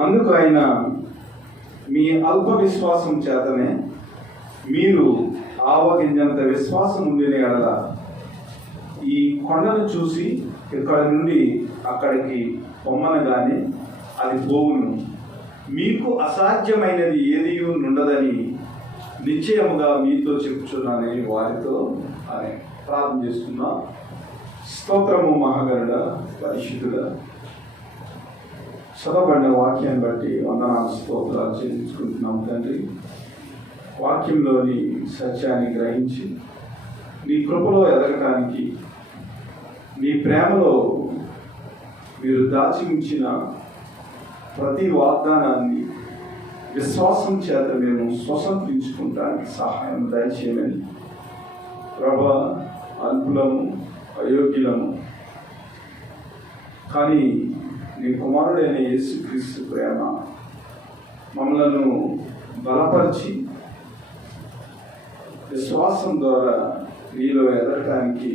అందుకు ఆయన, మీ అల్ప విశ్వాసం చేతనే మీరు ఆవగింజంత విశ్వాసం ఉండిన ఎడల ఈ కొండను చూసి ఇక్కడ నుండి అక్కడికి పొమ్మనగానే అది పోవును. మీకు అసాధ్యమైనది ఏది నుండదని నిశ్చయముగా మీతో చెప్పుచున్నానని వారితో అని ప్రార్థన చేస్తున్నాం. స్తోత్రము మహాగరుడ, పరిశుద్ధుడ, చదవబడిన వాక్యాన్ని బట్టి వందనాలు స్తోత్రాలు చెల్లించుకుంటున్నాం తండ్రి. వాక్యంలోని సత్యాన్ని గ్రహించి నీ కృపలో ఎదగటానికి, నీ ప్రేమలో మీరు దాచి ఉంచిన ప్రతి వాగ్దానాన్ని విశ్వాసం చేత మేము స్వసంతరించుకుంటానికి సహాయం దయచేయమని. ప్రభా, అల్పులము, అయోగ్యులము, కానీ నీ కుమారుడైన యేసుక్రీస్తు ప్రేమ మమ్మలను బలపరిచి విశ్వాసం ద్వారా నీలో ఎదగటానికి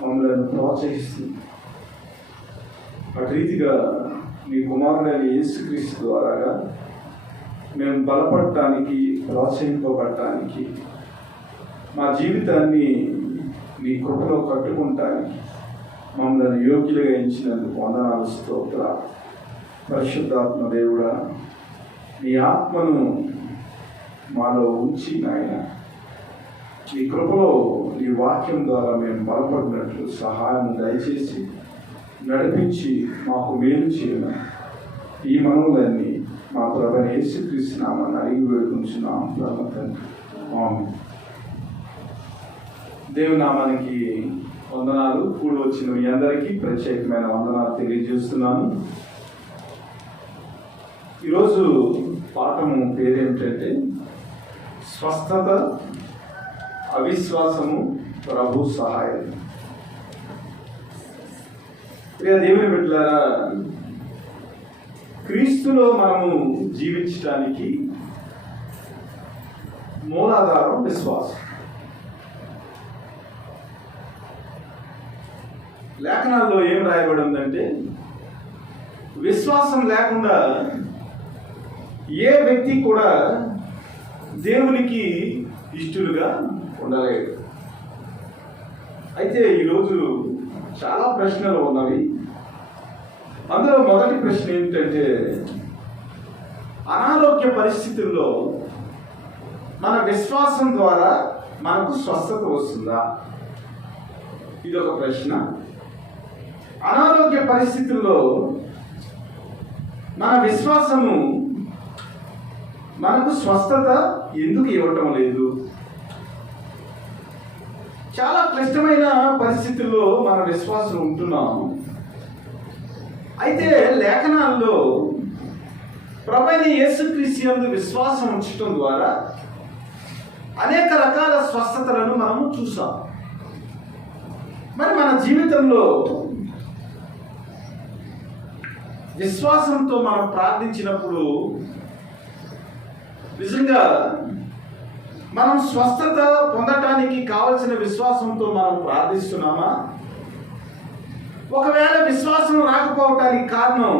మమ్మలను ప్రోత్సహిస్తుంది. అటు రీతిగా నీ కుమారుడైన యేసుక్రీస్తు ద్వారాగా మేము బలపడటానికి, ప్రోత్సహింపబడటానికి, మా జీవితాన్ని నీ కృపలో కట్టుకుంటానికి మమ్మల్ని యోగ్యులుగా ఎంచినందుకు వందనాలు స్తోత్రాలు. పరిశుద్ధాత్మ దేవుడా, నీ ఆత్మను మాలో ఉంచి నాయన, నీ కృపలో నీ వాక్యం ద్వారా మేము బలపడినట్లు సహాయం దయచేసి నడిపించి మాకు మేలు చేయమని ఈ మనవులన్నీ మా ప్రభువైన యేసుక్రీస్తు నామమున అడిగి వేడుకొనుచున్నాం పరమ తండ్రి. ఆమేన్. దేవుని నామానికి వందనాలు. కూడి వచ్చిన మీ అందరికీ ప్రత్యేకమైన వందనాలు తెలియజేస్తున్నాను. ఈరోజు పాఠము పేరేమిటంటే స్వస్థత, అవిశ్వాసము, ప్రభు సహాయం. ప్రియ దేవుని బిడ్డలారా, క్రీస్తులో మనము జీవించడానికి మూలాధారం విశ్వాసం. లేఖనాల్లో ఏం రాయబడి ఉందంటే, విశ్వాసం లేకుండా ఏ వ్యక్తి కూడా దేవునికి ఇష్టలుగా ఉండలేడు. అయితే ఈరోజు చాలా ప్రశ్నలు ఉన్నవి. అందులో మొదటి ప్రశ్న ఏమిటంటే, అనారోగ్య పరిస్థితుల్లో మన విశ్వాసం ద్వారా మనకు స్వస్థత వస్తుందా? ఇది ఒక ప్రశ్న. అనారోగ్య పరిస్థితుల్లో మన విశ్వాసము మనకు స్వస్థత ఎందుకు ఇవ్వటం లేదు? చాలా క్లిష్టమైన పరిస్థితుల్లో మన విశ్వాసం ఉంటున్నాము. అయితే లేఖనాల్లో ప్రభువైన యేసుక్రీస్తు యందు విశ్వాసం ఉంచడం ద్వారా అనేక రకాల స్వస్థతలను మనము చూసాం. మరి మన జీవితంలో విశ్వాసంతో మనం ప్రార్థించినప్పుడు నిజంగా మనం స్వస్థత పొందటానికి కావలసిన విశ్వాసంతో మనం ప్రార్థిస్తున్నామా? ఒకవేళ విశ్వాసం రాకపోవటానికి కారణం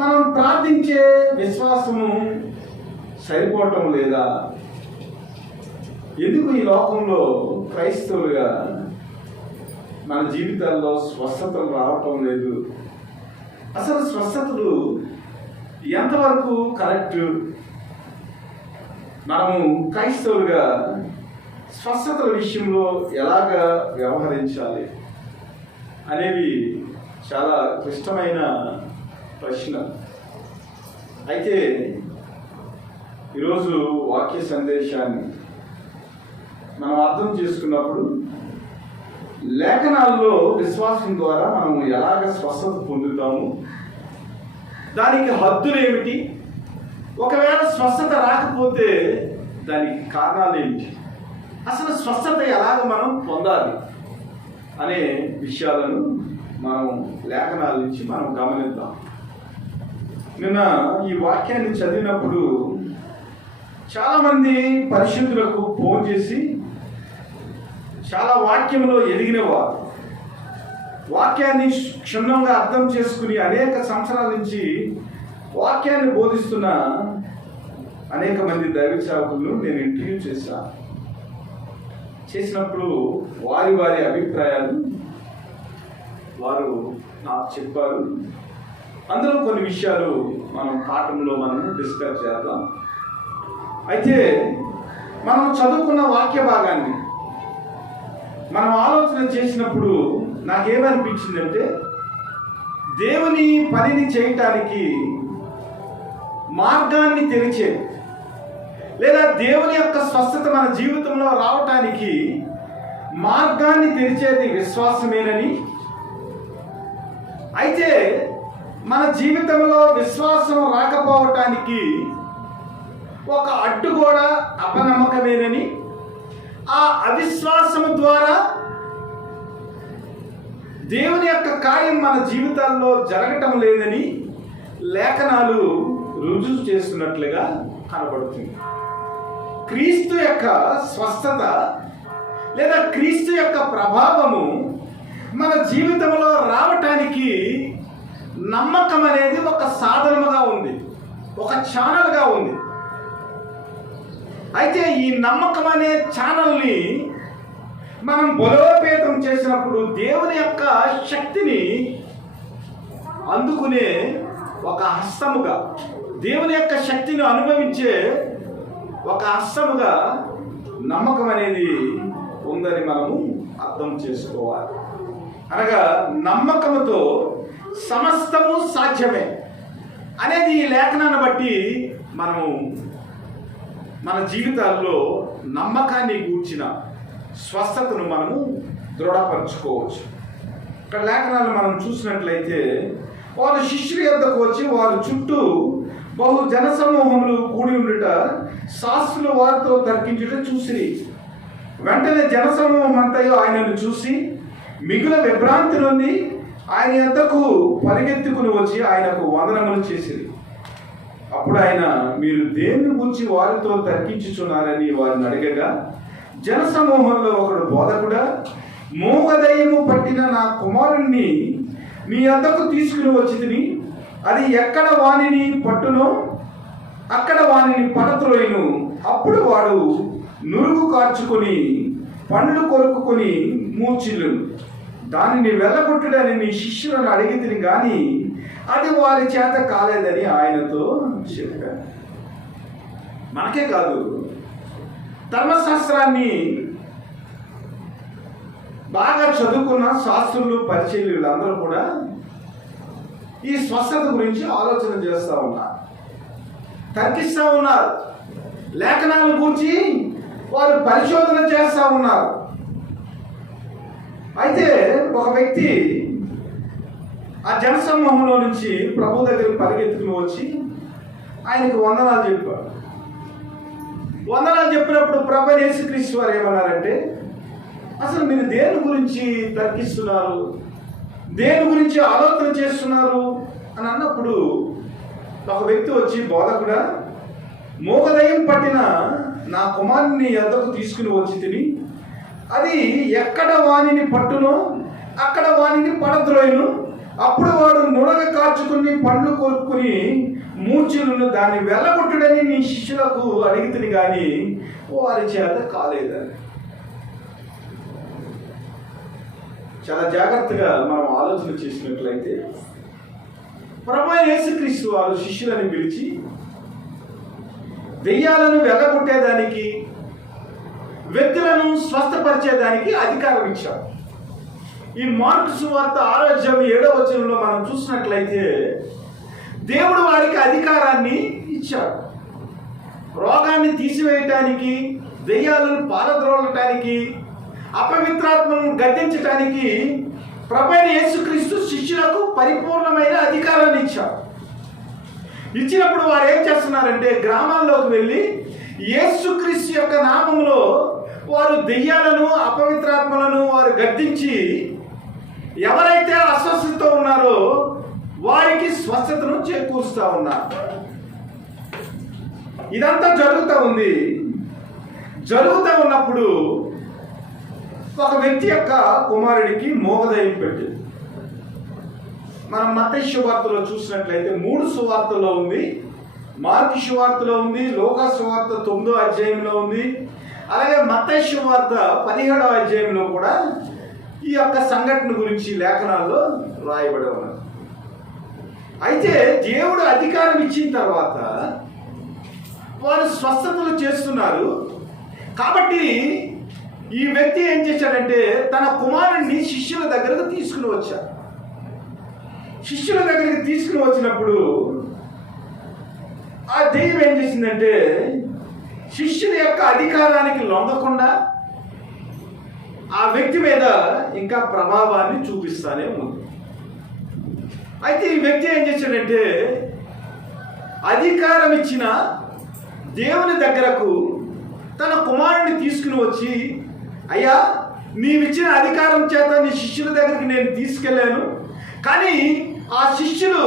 మనం ప్రార్థించే విశ్వాసము సరిపోవటం లేదా? ఎందుకు ఈ లోకంలో క్రైస్తవులుగా మన జీవితాల్లో స్వస్థతలు రావటం లేదు? అసలు స్వస్థతలు ఎంతవరకు కరెక్ట్? మనము క్రైస్తవులుగా స్వస్థతల విషయంలో ఎలాగా వ్యవహరించాలి అనేవి చాలా క్లిష్టమైన ప్రశ్న. అయితే ఈరోజు వాక్య సందేశాన్ని మనం అర్థం చేసుకున్నప్పుడు లేఖనాల్లో విశ్వాసం ద్వారా మనం ఎలాగ స్వస్థత పొందుతాము, దానికి హద్దులు ఏమిటి, ఒకవేళ స్వస్థత రాకపోతే దానికి కారణాలు ఏమిటి, అసలు స్వస్థత ఎలాగ మనం పొందాలి అనే విషయాలను మనం లేఖనాల నుంచి మనం గమనిద్దాం. నిన్న ఈ వాక్యాన్ని చదివినప్పుడు చాలామంది పరిశుద్ధులకు ఫోన్ చేసి చాలా వాక్యంలో ఎదిగిన వారు, వాక్యాన్ని క్షుణ్ణంగా అర్థం చేసుకుని అనేక సంవత్సరాల నుంచి వాక్యాన్ని బోధిస్తున్న అనేక మంది దైవ సేవకులను నేను ఇంటర్వ్యూ చేసినప్పుడు వారి వారి అభిప్రాయాలు వారు నాకు చెప్పారు. అందులో కొన్ని విషయాలు మనం పాఠంలో మనం డిస్కస్ చేద్దాం. అయితే మనం చదువుకున్న వాక్య భాగాన్ని మనం ఆలోచన చేసినప్పుడు నాకేమనిపించిందంటే, దేవుని పనిని చేయటానికి మార్గాన్ని తెరిచే లేదా దేవుని యొక్క స్వస్థత మన జీవితంలో రావటానికి మార్గాన్ని తెరిచేది విశ్వాసమేనని, అయితే మన జీవితంలో విశ్వాసం రాకపోవటానికి ఒక అడ్డుగోడ అపనమ్మకమేనని, ఆ అవిశ్వాసము ద్వారా దేవుని యొక్క కార్యం మన జీవితాల్లో జరగటం లేదని లేఖనాలు రుజువు చేస్తున్నట్లుగా కనబడుతుంది. క్రీస్తు యొక్క స్వస్థత లేదా క్రీస్తు యొక్క ప్రభావము మన జీవితంలో రావటానికి నమ్మకం అనేది ఒక సాధనముగా ఉంది, ఒక ఛానల్గా ఉంది. అయితే ఈ నమ్మకం అనే ఛానల్ని మనం బలోపేతం చేసినప్పుడు దేవుని యొక్క శక్తిని అందుకునే ఒక హస్తముగా, దేవుని యొక్క శక్తిని అనుభవించే ఒక హస్తముగా నమ్మకం అనేది ఉందని మనము అర్థం చేసుకోవాలి. అనగా నమ్మకముతో సమస్తము సాధ్యమే అనేది ఈ లేఖనాన్ని బట్టి మనము మన జీవితాల్లో నమ్మకాన్ని గూర్చిన స్వస్థతను మనము దృఢపరచుకోవచ్చు. ఇక్కడ లేఖనాలు మనం చూసినట్లయితే, వారు శిష్యుల యొద్దకు వచ్చి వారి చుట్టూ బహు జనసమూహములు కూడి ఉండుట శాస్త్రులు వారితో తర్కించుట చూసిరి. వెంటనే జనసమూహం అంతయు ఆయనను చూసి మిగుల విభ్రాంతి నుండి ఆయన యొద్దకు పరిగెత్తుకుని వచ్చి ఆయనకు వందనములు చేసిరి. అప్పుడు ఆయన, మీరు దేన్ని గురించి వారితో తర్కించుచున్నారని వారిని అడగగా, జనసమూహంలో ఒకడు, బోధకుడా, మోగదయ్యము పట్టిన నా కుమారుణ్ణి మీ వద్దకు తీసుకుని వచ్చితిని. అది ఎక్కడ వానిని పట్టునో అక్కడ వానిని పడత్రోయును. అప్పుడు వాడు నురుగు కార్చుకొని పండ్లు కొరుకుకొని మూర్చిల్లును. దానిని వెళ్ళగొట్టుడని మీ శిష్యులను అడిగితిని కానీ అది వారి చేత కాలేదని ఆయనతో చెప్పారు. మనకే కాదు, ధర్మశాస్త్రాన్ని బాగా చదువుకున్న శాస్త్రులు, పరిచయులు అందరూ కూడా ఈ స్వస్థత గురించి ఆలోచన చేస్తూ ఉన్నారు, తర్కిస్తూ ఉన్నారు. లేఖనాల గురించి వారు పరిశోధన చేస్తూ ఉన్నారు. అయితే ఒక వ్యక్తి ఆ జనసమూహంలో నుంచి ప్రభు దగ్గరికి పరిగెత్తుకుని వచ్చి ఆయనకు వందనాలు చెప్పాడు. వందనాలు చెప్పినప్పుడు ప్రభు యేసుక్రీస్తు వారు ఏమన్నారంటే, అసలు మీరు దేని గురించి తర్కిస్తున్నారు, దేని గురించి ఆలోచన చేస్తున్నారు అని అన్నప్పుడు ఒక వ్యక్తి వచ్చి, బోధకుడా, మోగదయ్యం పట్టిన నా కుమారుని యొద్దకు తీసుకుని వచ్చి తిని అది ఎక్కడ వానిని పట్టునో అక్కడ వానిని పడద్రోయును. అప్పుడు వాడు నుడగ కార్చుకుని పండ్లు కొరుక్కుని మూర్ఛలను దాన్ని వెళ్ళగొట్టుడని నీ శిష్యులకు అడిగితిని కానీ వారి చేత కాలేదని. చాలా జాగ్రత్తగా మనం ఆలోచన చేసినట్లయితే, ప్రభువైన యేసుక్రీస్తు వారు శిష్యులను పిలిచి దెయ్యాలను వెళ్ళగొట్టేదానికి, వ్యక్తులను స్వస్థపరిచేదానికి అధికారం ఇచ్చారు. ఈ మార్కు సువార్త 6:7 మనం చూసినట్లయితే, దేవుడు వారికి అధికారాన్ని ఇచ్చాడు. రోగాన్ని తీసివేయటానికి, దెయ్యాలను పారద్రోలటానికి, అపవిత్రాత్మలను గద్దించటానికి ప్రభువైన యేసుక్రీస్తు శిష్యులకు పరిపూర్ణమైన అధికారాన్ని ఇచ్చారు. ఇచ్చినప్పుడు వారు ఏం చేస్తున్నారంటే, గ్రామాల్లోకి వెళ్ళి యేసుక్రీస్తు యొక్క నామంలో వారు దెయ్యాలను, అపవిత్రాత్మలను వారు గద్దించి ఎవరైతే అస్వస్థతతో ఉన్నారో వారికి స్వస్థతను చేకూరుస్తూ ఉన్నారు. ఇదంతా జరుగుతూ ఉంది. జరుగుతూ ఉన్నప్పుడు ఒక వ్యక్తి యొక్క కుమారుడికి మోగదయ్యం పెట్టింది. మనం మత్తయి సువార్తలో చూసినట్లయితే 3 సువార్తల్లో ఉంది. మార్కు సువార్తలో ఉంది, లూకా సువార్త 9వ అధ్యాయంలో ఉంది, అలాగే మత్తయి సువార్త 17వ అధ్యాయంలో కూడా ఈ యొక్క సంఘటన గురించి లేఖనాల్లో రాయబడి ఉన్నది. అయితే దేవుడు అధికారం ఇచ్చిన తర్వాత వారు స్వస్థతలు చేస్తున్నారు. కాబట్టి ఈ వ్యక్తి ఏం చేశాడంటే తన కుమారుణ్ణి శిష్యుల దగ్గరకు తీసుకుని వచ్చాడు. శిష్యుల దగ్గరికి తీసుకుని వచ్చినప్పుడు ఆ దెయ్యం ఏం చేసిందంటే శిష్యుల యొక్క అధికారానికి లొంగకుండా ఆ వ్యక్తి మీద ఇంకా ప్రభావాన్ని చూపిస్తానే ఉంది. అయితే ఈ వ్యక్తి ఏం చేశాడంటే అధికారం ఇచ్చిన దేవుని దగ్గరకు తన కుమారుడిని తీసుకుని వచ్చి, అయ్యా నీవిచ్చిన అధికారం చేత నీ శిష్యుల దగ్గరికి నేను తీసుకెళ్ళాను, కానీ ఆ శిష్యులు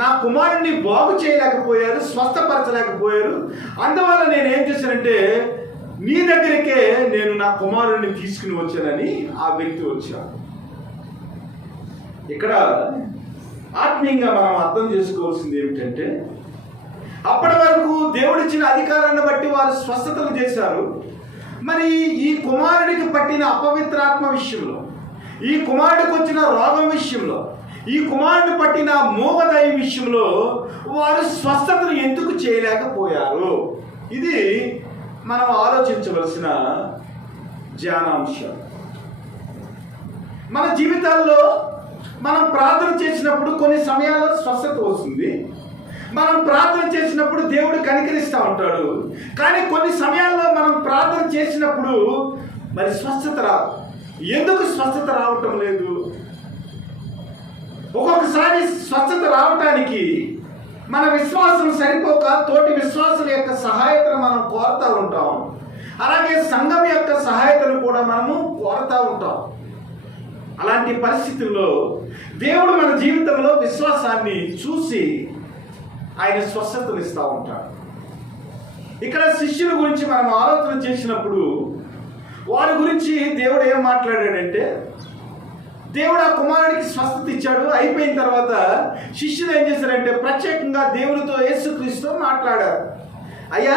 నా కుమారుడిని బాగు చేయలేకపోయారు, స్వస్థపరచలేకపోయారు, అందువల్ల నేను ఏం చేశానంటే నీ దగ్గరికే నేను నా కుమారుడిని తీసుకుని వచ్చానని ఆ వ్యక్తి వచ్చాడు. ఇక్కడ ఆత్మీయంగా మనం అర్థం చేసుకోవాల్సింది ఏమిటంటే అప్పటి వరకు దేవుడిచ్చిన అధికారాన్ని బట్టి వారు స్వస్థతలు చేశారు. మరి ఈ కుమారుడికి పట్టిన అపవిత్రాత్మ విషయంలో, ఈ కుమారుడికి వచ్చిన రోగం విషయంలో, ఈ కుమారుడు పట్టిన మూగదయ విషయంలో వారు స్వస్థతను ఎందుకు చేయలేకపోయారు? ఇది మనం ఆలోచించవలసిన ధ్యానాంశం. మన జీవితాల్లో మనం ప్రార్థన చేసినప్పుడు కొన్ని సమయాల్లో స్వస్థత వస్తుంది. మనం ప్రార్థన చేసినప్పుడు దేవుడు కనికరిస్తూ ఉంటాడు. కానీ కొన్ని సమయాల్లో మనం ప్రార్థన చేసినప్పుడు మరి స్వస్థత రాదు. ఎందుకు స్వస్థత రావటం లేదు? ఒక్కొక్కసారి స్వస్థత రావటానికి మన విశ్వాసం సరిపోక తోటి విశ్వాసుల యొక్క సహాయతను మనం కోరుతూ ఉంటాం. అలాగే సంఘం యొక్క సహాయతను కూడా మనము కోరుతూ ఉంటాం. అలాంటి పరిస్థితుల్లో దేవుడు మన జీవితంలో విశ్వాసాన్ని చూసి ఆయన స్వస్థతను ఇస్తూ ఉంటాడు. ఇక్కడ శిష్యుల గురించి మనం ఆలోచన చేసినప్పుడు వారి గురించి దేవుడు ఏం మాట్లాడాడంటే దేవుడు ఆ కుమారుడికి స్వస్థత ఇచ్చాడు. అయిపోయిన తర్వాత శిష్యులు ఏం చేశారంటే ప్రత్యేకంగా దేవుడితో యేసుక్రీస్తుతో మాట్లాడారు. అయ్యా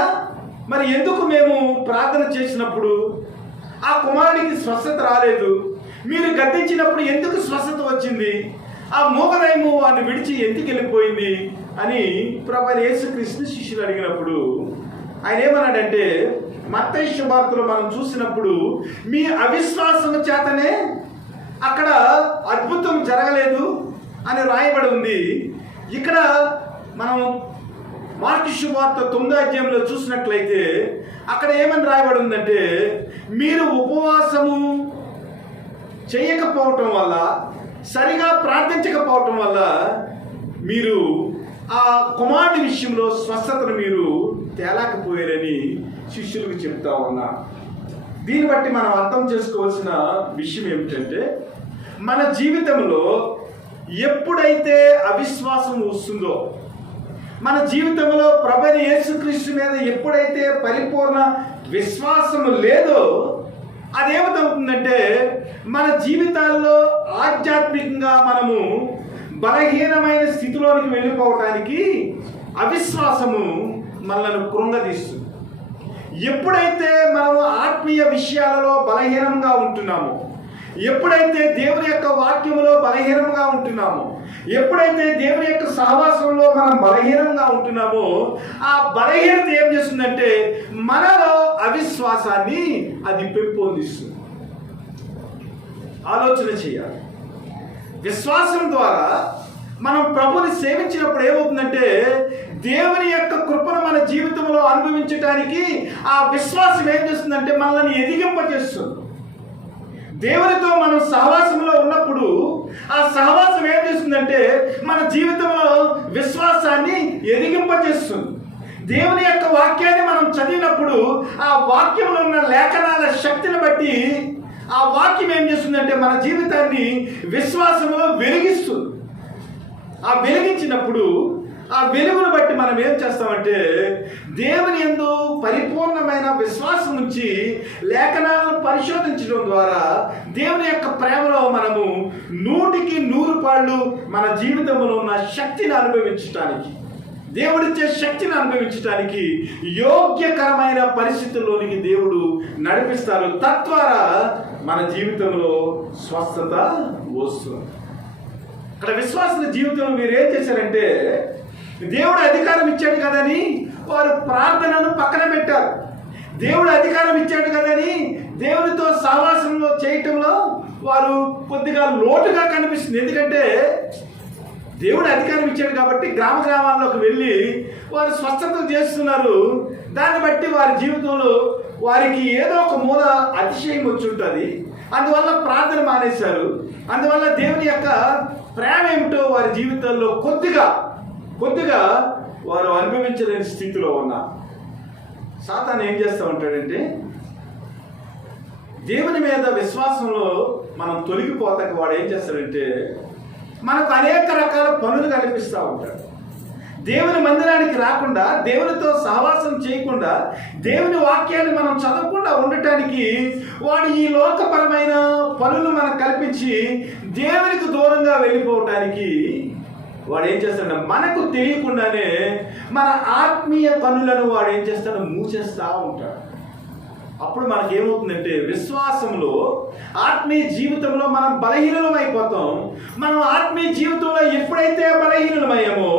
మరి ఎందుకు మేము ప్రార్థన చేసినప్పుడు ఆ కుమారుడికి స్వస్థత రాలేదు? మీరు గద్దించినప్పుడు ఎందుకు స్వస్థత వచ్చింది? ఆ మూగదయము వాడిని విడిచి ఎందుకు వెళ్ళిపోయింది అని ప్రభువైన యేసుక్రీస్తు శిష్యులు అడిగినప్పుడు ఆయన ఏమన్నాడంటే మత్తయి సువార్తలో మనం చూసినప్పుడు మీ అవిశ్వాసం చేతనే అక్కడ అద్భుతం జరగలేదు అని రాయబడి ఉంది. ఇక్కడ మనం మార్కు సువార్త 9వ అధ్యాయంలో చూసినట్లయితే అక్కడ ఏమని రాయబడి ఉందంటే మీరు ఉపవాసము చేయకపోవటం వల్ల, సరిగా ప్రార్థించకపోవటం వల్ల మీరు ఆ కుమారుడి విషయంలో స్వస్థతను మీరు తేలేకపోయారని శిష్యులకు చెప్తా ఉన్నా. దీన్ని బట్టి మనం అర్థం చేసుకోవాల్సిన విషయం ఏమిటంటే మన జీవితంలో ఎప్పుడైతే అవిశ్వాసం వస్తుందో, మన జీవితంలో ప్రభువైన యేసుక్రీస్తు మీద ఎప్పుడైతే పరిపూర్ణ విశ్వాసము లేదో అదేమవుతుందంటే మన జీవితాల్లో ఆధ్యాత్మికంగా మనము బలహీనమైన స్థితిలోనికి వెళ్ళిపోవటానికి అవిశ్వాసము మనల్ని కృంగదీస్తుంది. ఎప్పుడైతే మనము ఆత్మీయ విషయాలలో బలహీనంగా ఉంటున్నామో, ఎప్పుడైతే దేవుని యొక్క వాక్యంలో బలహీనంగా ఉంటున్నామో, ఎప్పుడైతే దేవుని యొక్క సహవాసంలో మనం బలహీనంగా ఉంటున్నామో ఆ బలహీనత ఏం చేస్తుందంటే మనలో అవిశ్వాసాన్ని అది పెంపొందిస్తుంది. ఆలోచన చేయాలి. విశ్వాసం ద్వారా మనం ప్రభుని సేవించినప్పుడు ఏమవుతుందంటే దేవుని యొక్క కృపను మన జీవితంలో అనుభవించడానికి ఆ విశ్వాసం ఏం చేస్తుందంటే మనల్ని ఎదిగింపజేస్తుంది. దేవునితో మనం సహవాసంలో ఉన్నప్పుడు ఆ సహవాసం ఏం చేస్తుందంటే మన జీవితంలో విశ్వాసాన్ని ఎదిగింపజేస్తుంది. దేవుని యొక్క వాక్యాన్ని మనం చదివినప్పుడు ఆ వాక్యంలో ఉన్న లేఖనాల శక్తిని బట్టి ఆ వాక్యం ఏం చేస్తుందంటే మన జీవితాన్ని విశ్వాసంలో వెలిగిస్తుంది. ఆ వెలిగించినప్పుడు ఆ వెలుగును బట్టి మనం ఏం చేస్తామంటే దేవుని యందు పరిపూర్ణమైన విశ్వాసం ఉంచి లేఖనాలను పరిశోధించడం ద్వారా దేవుని యొక్క ప్రేమలో మనము 100కి 100 పాళ్ళు మన జీవితంలో ఉన్న శక్తిని అనుభవించడానికి, దేవుడిచ్చే శక్తిని అనుభవించడానికి యోగ్యకరమైన పరిస్థితుల్లోనికి దేవుడు నడిపిస్తారు. తద్వారా మన జీవితంలో స్వస్థత వస్తుంది. ఇక్కడ విశ్వాసుల జీవితంలో మీరు ఏం చేశారంటే, దేవుడు అధికారం ఇచ్చాడు కదని వారు ప్రార్థనను పక్కన పెట్టారు. దేవుడు అధికారం ఇచ్చాడు కదని దేవునితో సహవాసంలో చేయటంలో వారు కొద్దిగా లోటుగా కనిపిస్తుంది. ఎందుకంటే దేవుడు అధికారం ఇచ్చాడు కాబట్టి గ్రామాల్లోకి వెళ్ళి వారు స్వస్థతలు చేస్తున్నారు. దాన్ని బట్టి వారి జీవితంలో వారికి ఏదో ఒక మూల అతిశయం వచ్చి ఉంటుంది. అందువల్ల ప్రార్థన మానేశారు. అందువల్ల దేవుని యొక్క ప్రేమ ఏమిటో వారి జీవితాల్లో కొద్దిగా వారు అనుభవించలేని స్థితిలో ఉన్నారు. సాతాను ఏం చేస్తూ ఉంటాడంటే, దేవుని మీద విశ్వాసంలో మనం తొలగిపోతాక వాడు ఏం చేస్తాడంటే మనకు అనేక రకాల పనులు కల్పిస్తూ ఉంటాడు. దేవుని మందిరానికి రాకుండా, దేవునితో సహవాసం చేయకుండా, దేవుని వాక్యాన్ని మనం చదవకుండా ఉండటానికి వాడు ఈ లోకపరమైన పనులు మనకు కల్పించి దేవునికి దూరంగా వెళ్ళిపోవటానికి వాడు ఏం చేస్తాడు, మనకు తెలియకుండానే మన ఆత్మీయ పనులను వాడు ఏం చేస్తాడు, మూసేస్తూ ఉంటాడు. అప్పుడు మనకేమవుతుందంటే విశ్వాసంలో, ఆత్మీయ జీవితంలో మనం బలహీనమైపోతాం. మనం ఆత్మీయ జీవితంలో ఎప్పుడైతే బలహీనమయ్యామో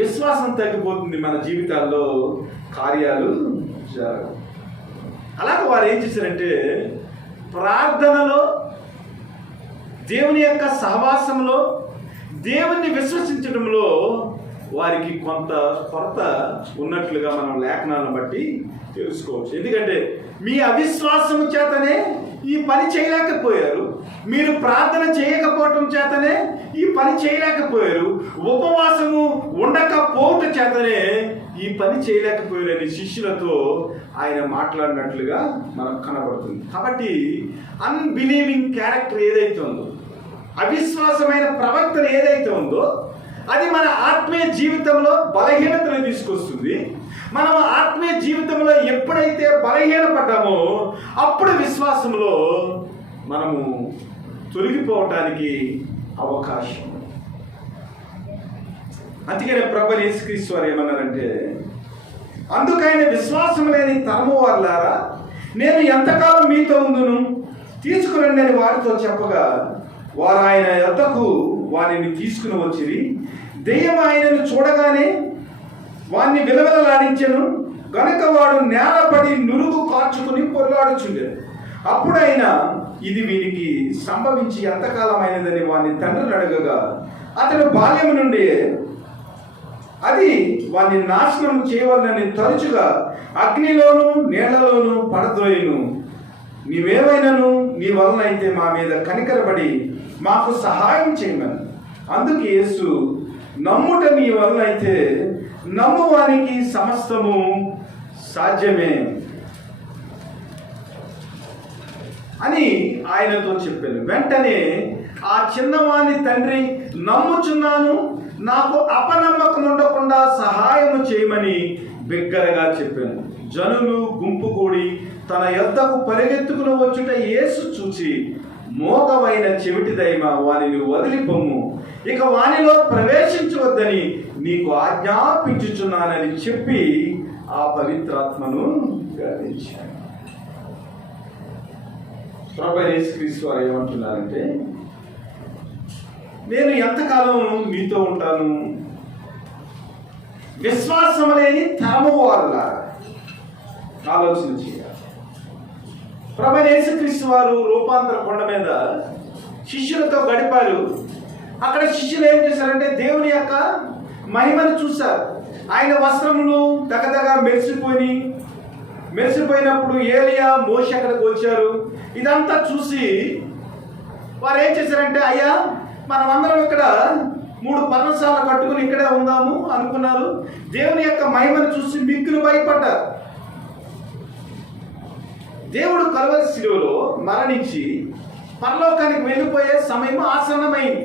విశ్వాసం తగ్గిపోతుంది, మన జీవితాల్లో కార్యాలు జరగవు. అలాగే వారు ఏం చేశారంటే ప్రార్థనలో, దేవుని యొక్క సహవాసంలో, దేవుణ్ణి విశ్వసించడంలో వారికి కొంత కొరత ఉన్నట్లుగా మనం లేఖనాలను బట్టి తెలుసుకోవచ్చు. ఎందుకంటే మీ అవిశ్వాసము చేతనే ఈ పని చేయలేకపోయారు, మీరు ప్రార్థన చేయకపోవటం చేతనే ఈ పని చేయలేకపోయారు, ఉపవాసము ఉండకపోవటం చేతనే ఈ పని చేయలేకపోయారని శిష్యులతో ఆయన మాట్లాడినట్లుగా మనకు కనబడుతుంది. కాబట్టి అన్బిలీవింగ్ క్యారెక్టర్ ఏదైతే ఉందో, అవిశ్వాసమైన ప్రవర్తన ఏదైతే ఉందో అది మన ఆత్మీయ జీవితంలో బలహీనతను తీసుకొస్తుంది. మనం ఆత్మీయ జీవితంలో ఎప్పుడైతే బలహీనపడ్డామో అప్పుడు విశ్వాసంలో మనము తొలగిపోవటానికి అవకాశం. అందుకనే ప్రభువు యేసుక్రీస్తు వారు ఏమన్నారంటే, అందుకైన విశ్వాసం లేని తరము వారులారా, నేను ఎంతకాలం మీతో ఉందును, తీసుకురండి అని వారితో చెప్పగా వారు ఆయన యొద్దకు వారిని తీసుకుని వచ్చిరి. దెయ్యం ఆయనను చూడగానే వారిని విలవిలలాడించెను గనుక వాడు నేలపడి నురుగు కార్చుకుని పొర్లాడుచుండెను. అప్పుడైనా ఇది వీనికి సంభవించి ఎంతకాలమైనదని వారిని తండ్రిని అడగగా అతడు బాల్యం నుండి అది వారిని నాశనం చేయవలనని తరచుగా అగ్నిలోను నీళ్లలోను పడద్రోయును. నీవేమైనాను నీ వలన అయితే మా మీద కనికరపడి మాకు సహాయం చేయమని. అందుకు యేసు, నమ్ముట నీ వలన అయితే నమ్మువానికి సమస్తము సాధ్యమే అని ఆయనతో చెప్పాను. వెంటనే ఆ చిన్నవాని తండ్రి, నమ్ముచున్నాను, నాకు అపనమ్మకం ఉండకుండా సహాయము చేయమని బిగ్గరగా చెప్పాను. జనులు గుంపు కూడి తన యొద్దకు పరిగెత్తుకుని వచ్చుట యేసు చూసి, మోగవైన చెవిటి దైవ వానిని వదిలిపొమ్ము, ఇక వానిలో ప్రవేశించవద్దని నీకు ఆజ్ఞాపించుచున్నానని చెప్పి ఆ పవిత్రాత్మను గర్వించాడు. ప్రభువైన యేసుక్రీస్తు వారు ఏమంటున్నారంటే, నేను ఎంతకాలం మీతో ఉంటాను, విశ్వాసం లేని తరము వారులారా ఆలోచన చేయాలి. ప్రభువైన యేసుక్రీస్తు వారు రూపాంతర కొండ మీద శిష్యులతో గడిపారు. అక్కడ శిష్యులు ఏం చేశారంటే దేవుని యొక్క మహిమను చూశారు. ఆయన వస్త్రములు దగదగా మెరిసిపోయినప్పుడు ఏలియా, మోషే అక్కడికి వచ్చారు. ఇదంతా చూసి వారు ఏం చేశారంటే, అయ్యా మనమందరం ఇక్కడ 3 పర్ణశాలలు కట్టుకుని ఇక్కడే ఉందాము అనుకున్నారు. దేవుని యొక్క మహిమను చూసి మిక్కులు భయపడ్డారు. దేవుడు కల్వరి శిలువలో మరణించి పరలోకానికి వెళ్ళిపోయే సమయం ఆసన్నమైంది.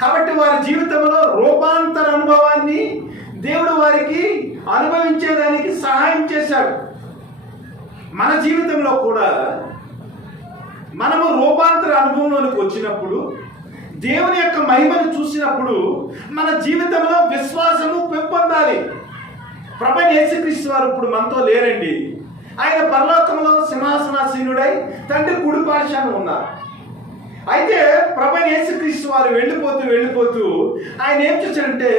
కాబట్టి వారి జీవితంలో రూపాంతర అనుభవాన్ని దేవుడు వారికి అనుభవించేదానికి సహాయం చేశాడు. మన జీవితంలో కూడా మనము రూపాంతర అనుభవంలోనికి వచ్చినప్పుడు, దేవుని యొక్క మహిమను చూసినప్పుడు మన జీవితంలో విశ్వాసము పెంపొందాలి. ప్రభువైన యేసుక్రీస్తు వారు ఇప్పుడు మనతో లేరండి. ఆయన పరలోకంలో సింహాసనాసీనుడై తండ్రి కుడిపార్శ్వాన ఉన్నారు. అయితే ప్రభువైన యేసుక్రీస్తు వారు వెళ్ళిపోతూ ఆయన ఏం చేశాడంటే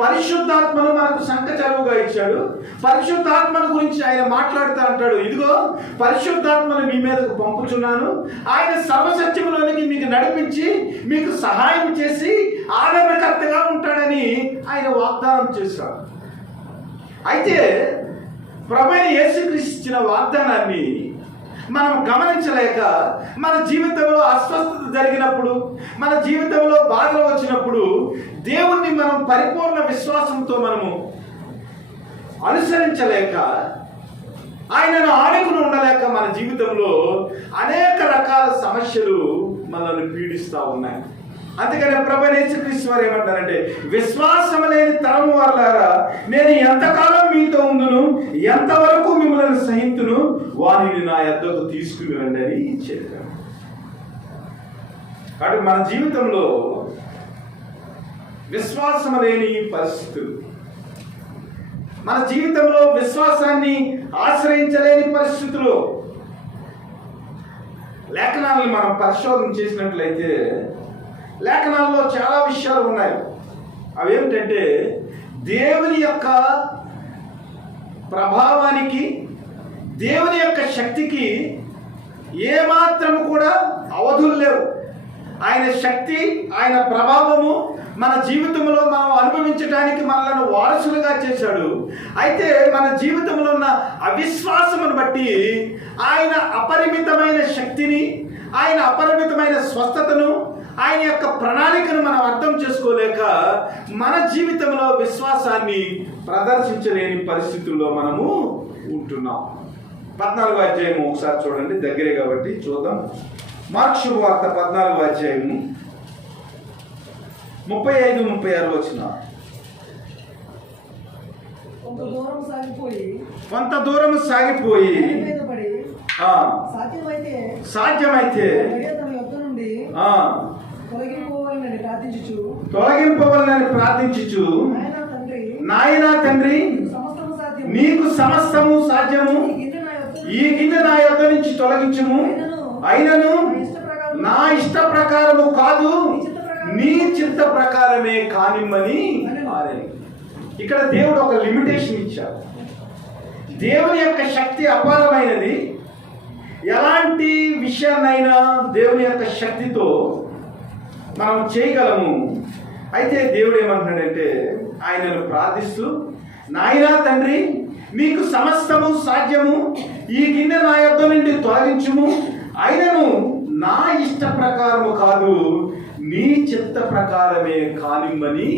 పరిశుద్ధాత్మను మనకు సంకచలువుగా ఇచ్చాడు. పరిశుద్ధాత్మను గురించి ఆయన మాట్లాడుతూ అంటాడు, ఇదిగో పరిశుద్ధాత్మను మీ మీదకు పంపుచున్నాను, ఆయన సర్వసత్యములోనికి మీకు నడిపించి మీకు సహాయం చేసి ఆదరణకర్తగా ఉంటాడని ఆయన వాగ్దానం చేశాడు. అయితే ప్రభువైన యేసుక్రీస్తు ఇచ్చిన వాగ్దానాన్ని మనం గమనించలేక మన జీవితంలో అస్వస్థత జరిగినప్పుడు, మన జీవితంలో బాధలు వచ్చినప్పుడు దేవుణ్ణి మనం పరిపూర్ణ విశ్వాసంతో మనము అనుసరించలేక, ఆయనను ఆనుకుని ఉండలేక మన జీవితంలో అనేక రకాల సమస్యలు మనల్ని పీడిస్తూ ఉన్నాయి. అందుకని ప్రభువైన యేసుక్రీస్తు వారు ఏమంటారంటే, విశ్వాసం లేని తరము వారులారా, నేను ఎంతకాలం మీతో ఉందును, ఎంతవరకు మిమ్మల్ని సహింతును, వారిని నా యొద్దకు తీసుకుని రండి అని చెప్పారు. కాబట్టి మన జీవితంలో విశ్వాసం లేని పరిస్థితులు, మన జీవితంలో విశ్వాసాన్ని ఆశ్రయించలేని పరిస్థితులు, లేఖనాలను మనం పరిశోధన చేసినట్లయితే లేఖనాల్లో చాలా విషయాలు ఉన్నాయి. అవేమిటంటే దేవుని యొక్క ప్రభావానికి, దేవుని యొక్క శక్తికి ఏమాత్రం కూడా అవధులు లేవు. ఆయన శక్తి, ఆయన ప్రభావము మన జీవితంలో మనం అనుభవించడానికి మనల్ని వారసులుగా చేశాడు. అయితే మన జీవితంలో ఉన్న అవిశ్వాసమును బట్టి ఆయన అపరిమితమైన శక్తిని, ఆయన అపరిమితమైన స్వస్థతను, ఆయన యొక్క ప్రణాళికను మనం అర్థం చేసుకోలేక మన జీవితంలో విశ్వాసాన్ని ప్రదర్శించలేని పరిస్థితుల్లో మనము ఉంటున్నాం. 14వ అధ్యాయము ఒకసారి చూడండి, దగ్గరే కాబట్టి చూద్దాం. మార్కు శుభవార్త 14వ అధ్యాయము 35-36 వచనాలు. కొంత దూరం సాగిపోయి సాధ్యమైతే తొలగింపవలనని ప్రార్థించుచు, నాయనా తండ్రి, నీకు సమస్తము సాధ్యము, ఈ గిన్నె నా యొద్ద నుంచి తొలగించుము, అయినను నా ఇష్ట ప్రకారము కాదు, నీ చిత్త ప్రకారమే కానిమ్మని. ఇక్కడ దేవుడు ఒక లిమిటేషన్ ఇచ్చాడు. దేవుని యొక్క శక్తి అపారమైనది. ఎలాంటి విషయాన్నైనా దేవుని యొక్క శక్తితో మనం చేయగలము. అయితే దేవుడు ఏమంటున్నాడంటే, ఆయనను ప్రార్థిస్తూ, నాయనా తండ్రి, నీకు సమస్తము సాధ్యము, ఈ గిన్నె నా యొద్ద నుండి తొలగించుము, అయినను నా ఇష్ట ప్రకారము కాదు, నీ చిత్త ప్రకారమే కానిమ్మని.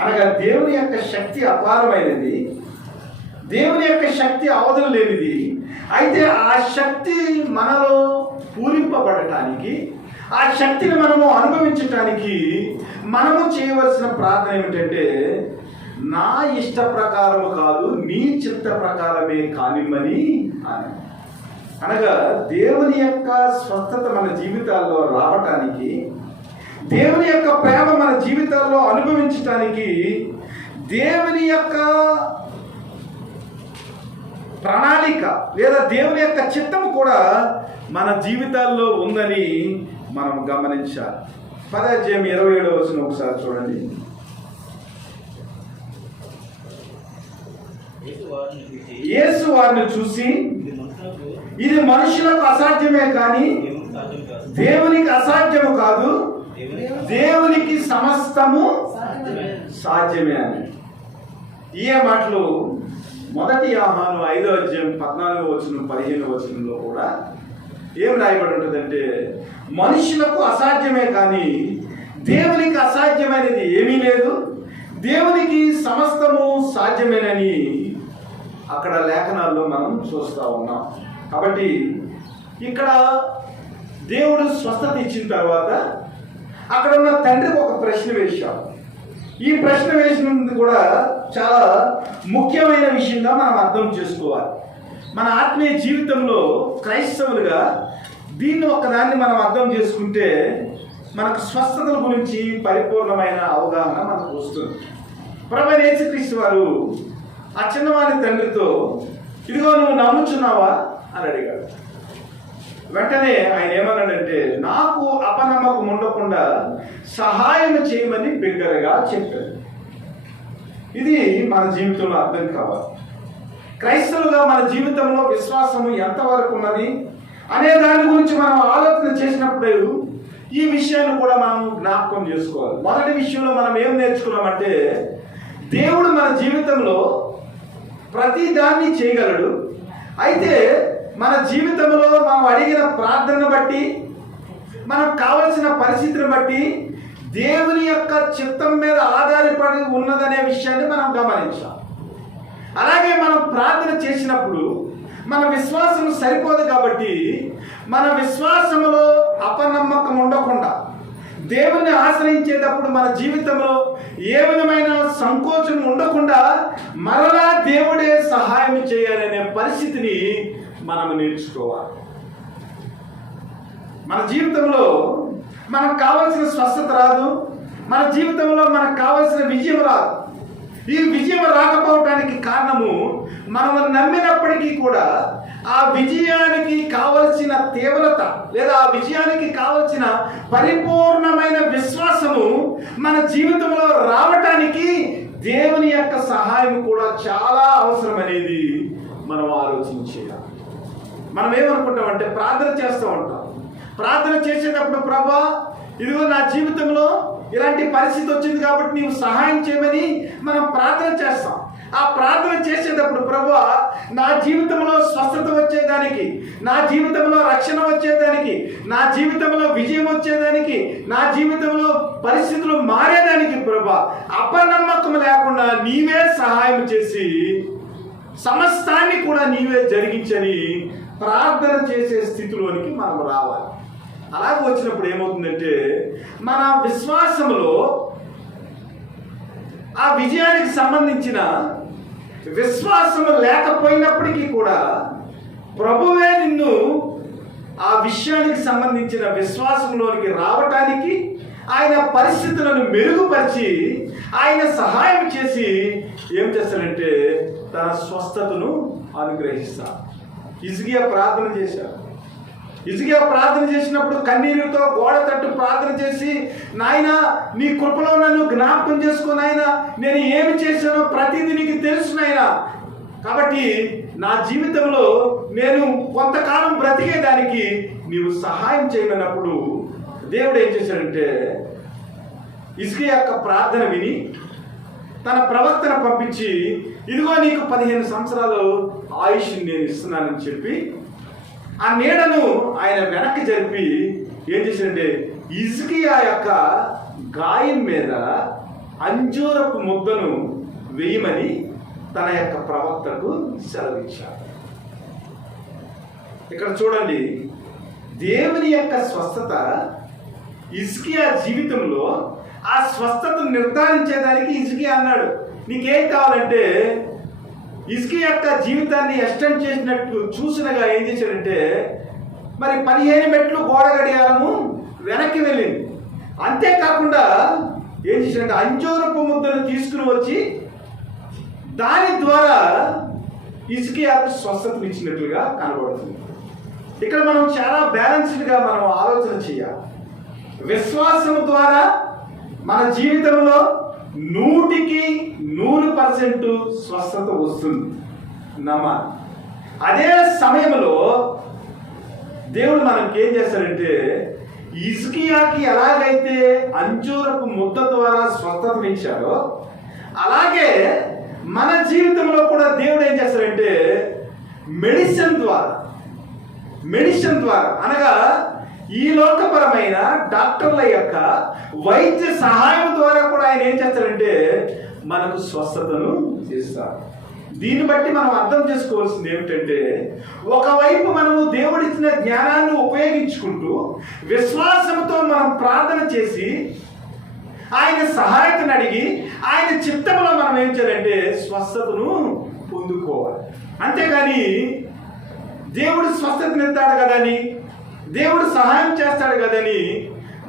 అనగా దేవుని యొక్క శక్తి అపారమైనది, దేవుని యొక్క శక్తి అవధులు లేనిది. అయితే ఆ శక్తి మనలో పూరింపబడటానికి, ఆ శక్తిని మనము అనుభవించటానికి మనము చేయవలసిన ప్రార్థన ఏమిటంటే, నా ఇష్ట ప్రకారము కాదు, నీ చిత్త ప్రకారమే కానిమ్మని. అనగా దేవుని యొక్క స్వస్థత మన జీవితాల్లో రావటానికి, దేవుని యొక్క ప్రేమ మన జీవితాల్లో అనుభవించటానికి, దేవుని యొక్క ప్రణాళిక లేదా దేవుని యొక్క చిత్తము కూడా మన జీవితాల్లో ఉందని మనం గమనించాలి. 10వ అధ్యాయం 27వ వచనం ఒకసారి చూడండి. యేసు వారిని చూసి, ఇది మనుషులకు అసాధ్యమే కానీ దేవునికి అసాధ్యము కాదు, దేవునికి సమస్తము సాధ్యమే అని. ఈ మాటలు 1 యోహాను 5వ అధ్యాయం 14వ వచనం 15వ వచనంలో కూడా ఏం రాయబడి ఉంటుందంటే, మనుషులకు అసాధ్యమే కానీ దేవునికి అసాధ్యమైనది ఏమీ లేదు, దేవునికి సమస్తము సాధ్యమేనని అక్కడ లేఖనాల్లో మనం చూస్తూ ఉన్నాం. కాబట్టి ఇక్కడ దేవుడు స్వస్థత ఇచ్చిన తర్వాత అక్కడ ఉన్న తండ్రికి ఒక ప్రశ్న వేశాడు. ఈ ప్రశ్న వేసినది కూడా చాలా ముఖ్యమైన విషయంగా మనం అర్థం చేసుకోవాలి. మన ఆత్మీయ జీవితంలో క్రైస్తవులుగా దీన్ని ఒక్కదాన్ని మనం అర్థం చేసుకుంటే మనకు స్వస్థతల గురించి పరిపూర్ణమైన అవగాహన మనకు వస్తుంది. ప్రభువైన యేసుక్రీస్తు వారు ఆ చిన్నవాని తండ్రితో, ఇదిగో నువ్వు నమ్ముచున్నావా అని అడిగాడు. వెంటనే ఆయన ఏమన్నాడంటే, నాకు అపనమ్మకం ఉండకుండా సహాయం చేయమని బిగ్గరగా చెప్పాడు. ఇది మన జీవితంలో అర్థం కావాలి. క్రైస్తవులుగా మన జీవితంలో విశ్వాసం ఎంతవరకు ఉన్నది అనే దాని గురించి మనం ఆలోచన చేసినప్పుడు ఈ విషయాన్ని కూడా మనం జ్ఞాపకం చేసుకోవాలి. మొదటి విషయంలో మనం ఏం నేర్చుకున్నామంటే, దేవుడు మన జీవితంలో ప్రతి దాన్ని చేయగలడు. అయితే మన జీవితంలో మనం అడిగిన ప్రార్థనను బట్టి, మనకు కావలసిన పరిస్థితిని బట్టి దేవుని యొక్క చిత్తం మీద ఆధారపడి ఉన్నదనే విషయాన్ని మనం గమనించాలి. అలాగే మనం ప్రార్థన చేసినప్పుడు మన విశ్వాసం సరిపోదు కాబట్టి మన విశ్వాసంలో అపనమ్మకం ఉండకుండా దేవుని ఆశ్రయించేటప్పుడు మన జీవితంలో ఏ విధమైన సంకోచం ఉండకుండా మరలా దేవుడే సహాయం చేయాలనే పరిస్థితిని మనం నేర్చుకోవాలి. మన జీవితంలో మనకు కావలసిన స్వస్థత రాదు, మన జీవితంలో మనకు కావలసిన విజయం రాదు. ఈ విజయం రాకపోవటానికి కారణము మనం నమ్మినప్పటికీ కూడా ఆ విజయానికి కావలసిన తీవ్రత లేదా ఆ విజయానికి కావలసిన పరిపూర్ణమైన విశ్వాసము మన జీవితంలో రావటానికి దేవుని యొక్క సహాయం కూడా చాలా అవసరం అనేది మనం ఆలోచించాలి. మనం ఏమనుకుంటామంటే ప్రార్థన చేస్తూ ఉంటాం. ప్రార్థన చేసేటప్పుడు, ప్రభా ఇదిగో నా జీవితంలో ఇలాంటి పరిస్థితి వచ్చింది కాబట్టి నీవు సహాయం చేయమని మనం ప్రార్థన చేస్తాం. ఆ ప్రార్థన చేసేటప్పుడు, ప్రభువా నా జీవితంలో స్వస్థత వచ్చేదానికి, నా జీవితంలో రక్షణ వచ్చేదానికి, నా జీవితంలో విజయం వచ్చేదానికి, నా జీవితంలో పరిస్థితులు మారేదానికి ప్రభువా అపనమ్మకం లేకుండా నీవే సహాయం చేసి సమస్తాన్ని కూడా నీవే జరిగించని ప్రార్థన చేసే స్థితిలోనికి మనం రావాలి. అలాగే వచ్చినప్పుడు ఏమవుతుందంటే మన విశ్వాసంలో ఆ విజయానికి సంబంధించిన విశ్వాసం లేకపోయినప్పటికీ కూడా ప్రభువే నిన్ను ఆ విషయానికి సంబంధించిన విశ్వాసంలోనికి రావటానికి ఆయన పరిస్థితులను మెరుగుపరిచి ఆయన సహాయం చేసి ఏం చేస్తాడంటే తన స్వస్థతను అనుగ్రహిస్తాడు. హిజ్కియా ప్రార్థన చేశాడు. హిజ్కియా ప్రార్థన చేసినప్పుడు కన్నీరుతో గోడ తట్టు ప్రార్థన చేసి, నాయన నీ కృపలో నన్ను జ్ఞాపకం చేసుకో నాయన, నేను ఏమి చేశానో ప్రతిదీ నీకు తెలుసు నాయన, కాబట్టి నా జీవితంలో నేను కొంతకాలం బ్రతికేదానికి నీవు సహాయం చేయమన్నప్పుడు దేవుడు ఏం చేశాడంటే హిజ్కియా యొక్క ప్రార్థన విని తన ప్రవక్తను పంపించి, ఇదిగో నీకు 15 సంవత్సరాలు ఆయుష్ నేను ఇస్తున్నానని చెప్పి ఆ నీడను ఆయన వెనక్కి జరిపి ఏం చేశాడంటే హిజ్కియా యొక్క గాయం మీద అంజూరపు ముద్దను వేయమని తన యొక్క ప్రవక్తకు సెలవిచ్చాడు. ఇక్కడ చూడండి, దేవుని యొక్క స్వస్థత హిజ్కియా జీవితంలో ఆ స్వస్థతను నిర్ధారించేదానికి హిజ్కియా అన్నాడు, నీకేం కావాలంటే హిజ్కియా యొక్క జీవితాన్ని ఎక్స్టెండ్ చేసినట్టు చూసినగా ఏం చేశాడంటే మరి 15 మెట్లు గోడ గడియారము వెనక్కి వెళ్ళింది. అంతేకాకుండా ఏం చేశాడంటే అంజూరపు ముద్దను తీసుకుని వచ్చి దాని ద్వారా హిజ్కియాకు స్వస్థతను ఇచ్చినట్లుగా కనబడుతుంది. ఇక్కడ మనం చాలా బ్యాలెన్స్డ్గా మనం ఆలోచన చేయాలి. విశ్వాసం ద్వారా మన జీవితంలో 100% స్వస్థత వస్తుంది, నమ్మాలి. అదే సమయంలో దేవుడు మనకి ఏం చేస్తాడంటే హిజ్కియాకి ఎలాగైతే అంజూరపు ముద్ద ద్వారా స్వస్థతను ఇచ్చాడో అలాగే మన జీవితంలో కూడా దేవుడు ఏం చేస్తాడంటే మెడిసిన్ ద్వారా అనగా ఈ లోకపరమైన డాక్టర్ల యొక్క వైద్య సహాయం ద్వారా కూడా ఆయన ఏం చేస్తాడంటే మనకు స్వస్థతను చేస్తారు. దీన్ని బట్టి మనం అర్థం చేసుకోవాల్సింది ఏమిటంటే ఒకవైపు మనము దేవుడిచ్చిన జ్ఞానాన్ని ఉపయోగించుకుంటూ విశ్వాసంతో మనం ప్రార్థన చేసి ఆయన సహాయతను అడిగి ఆయన చిత్తంలో మనం ఏం చేయాలంటే స్వస్థతను పొందుకోవాలి. అంతేగాని దేవుడు స్వస్థతనిస్తాడు కదని, దేవుడు సహాయం చేస్తాడు కదని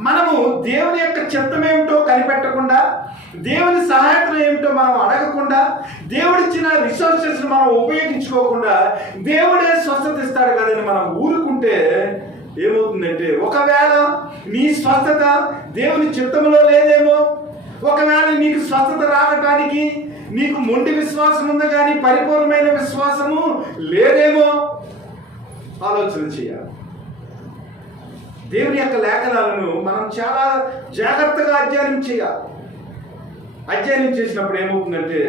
మనము దేవుని యొక్క చిత్తం ఏమిటో కనిపెట్టకుండా, దేవుని సహాయతను ఏమిటో మనం అడగకుండా, దేవుడిచ్చిన రిసోర్సెస్ మనం ఉపయోగించుకోకుండా దేవుడే స్వస్థత ఇస్తాడు కదని మనం ఊరుకుంటే ఏమవుతుందంటే, ఒకవేళ నీ స్వస్థత దేవుని చిత్తంలో లేదేమో, ఒకవేళ నీకు స్వస్థత రావటానికి నీకు మొండి విశ్వాసం ఉంది కానీ పరిపూర్ణమైన విశ్వాసము లేదేమో ఆలోచన చేయాలి. దేవుని యొక్క లేఖనాలను మనం చాలా జాగ్రత్తగా అధ్యయనం చేయాలి. అధ్యయనం చేసినప్పుడు ఏమవుతుందంటే,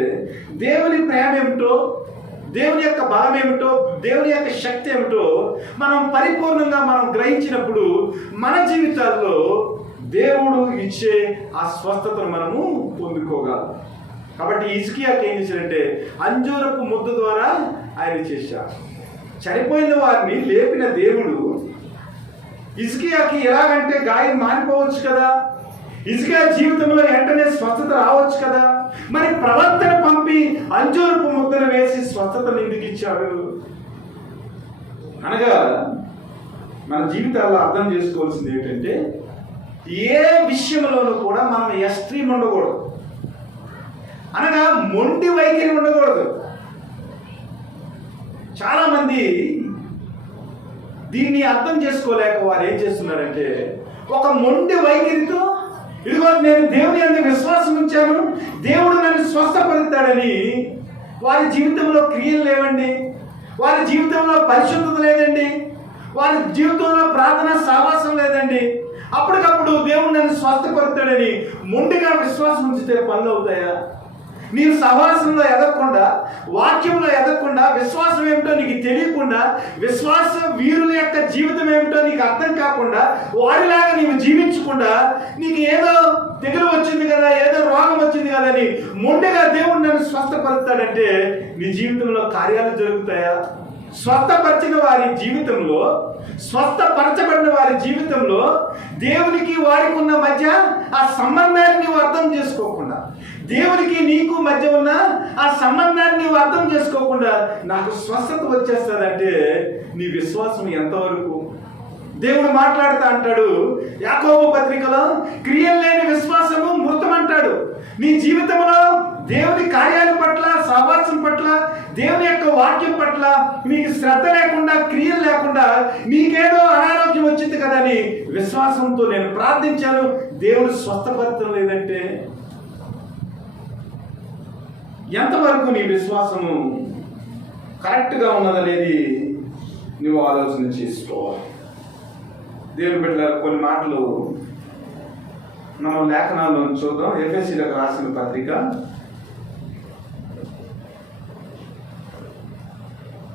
దేవుని ప్రేమ ఏమిటో, దేవుని యొక్క బలం ఏమిటో, దేవుని యొక్క శక్తి ఏమిటో మనం పరిపూర్ణంగా మనం గ్రహించినప్పుడు మన జీవితాల్లో దేవుడు ఇచ్చే ఆ స్వస్థతను మనము పొందుకోగలం. కాబట్టి హిజ్కియాకి ఏం చేశాడంటే, అంజూరపు ముద్ద ద్వారా ఆయన చేశారు. చనిపోయిన వారిని లేపిన దేవుడు హిజ్కియాకి ఎలాగంటే గాయం మానిపోవచ్చు కదా, హిజ్కియా జీవితంలో వెంటనే స్వస్థత రావచ్చు కదా, మరి ప్రవర్తన పంపి అంజూరపు ముద్దను వేసి స్వస్థతను ఎందుకు ఇచ్చాడు? అనగా మన జీవితాల్లో అర్థం చేసుకోవాల్సింది ఏంటంటే, ఏ విషయంలోనూ కూడా మనం ఎక్స్ట్రీమ్ ఉండకూడదు, అనగా మొండి వైఖరి ఉండకూడదు. చాలా మంది దీన్ని అర్థం చేసుకోలేక వారు ఏం చేస్తున్నారంటే, ఒక మొండి వైఖరితో ఇదిగో నేను దేవుని యందు విశ్వాసం ఉంచాను, దేవుడు నన్ను స్వస్థపరుస్తాడని వారి జీవితంలో క్రియలు లేవండి, వారి జీవితంలో పరిశుద్ధత లేదండి, వారి జీవితంలో ప్రార్థన సావాసం లేదండి. అప్పటికప్పుడు దేవుడు నన్ను స్వస్థపరుస్తాడని మొండిగా విశ్వాసం ఉంచితే పనులు అవుతాయా? నీవు సహవాసంలో ఎదగకుండా, వాక్యంలో ఎదగకుండా, విశ్వాసం ఏమిటో నీకు తెలియకుండా, విశ్వాస వీరుల యొక్క జీవితం ఏమిటో నీకు అర్థం కాకుండా, వారిలాగా నీవు జీవించకుండా, నీకు ఏదో తెగులు వచ్చింది కదా, ఏదో రోగం వచ్చింది కదా అని మొండిగా దేవుడు నన్ను స్వస్థపరుస్తాడంటే నీ జీవితంలో కార్యాలు జరుగుతాయా? స్వస్థపరిచిన వారి జీవితంలో, స్వస్థపరచబడిన వారి జీవితంలో దేవునికి వారికి ఉన్న మధ్య ఆ సంబంధాన్ని నీవు అర్థం చేసుకోకుండా, దేవునికి నీకు మధ్య ఉన్న ఆ సంబంధాన్ని నీవు అర్థం చేసుకోకుండా నాకు స్వస్థత వచ్చేస్తుందంటే నీ విశ్వాసం ఎంతవరకు? దేవుడు మాట్లాడుతూ అంటాడు యాకోబు పత్రికలో, క్రియలు లేని విశ్వాసము మృతం అంటాడు. నీ జీవితంలో దేవుని కార్యాల పట్ల, సహవాసం పట్ల, దేవుని యొక్క వాక్యం పట్ల నీకు శ్రద్ధ లేకుండా, క్రియలు లేకుండా నీకేదో అనారోగ్యం వచ్చింది కదా అని విశ్వాసంతో నేను ప్రార్థించాను, దేవుడు స్వస్థపరచడం లేదంటే ఎంతవరకు నీ విశ్వాసము కరెక్ట్గా ఉన్నదనేది నువ్వు ఆలోచన చేసుకోవాలి. దేవుని బిడ్డలారా, కొన్ని మాటలు మనం లేఖనాల్లో చూద్దాం. ఎఫెసీయులకు రాసిన పత్రిక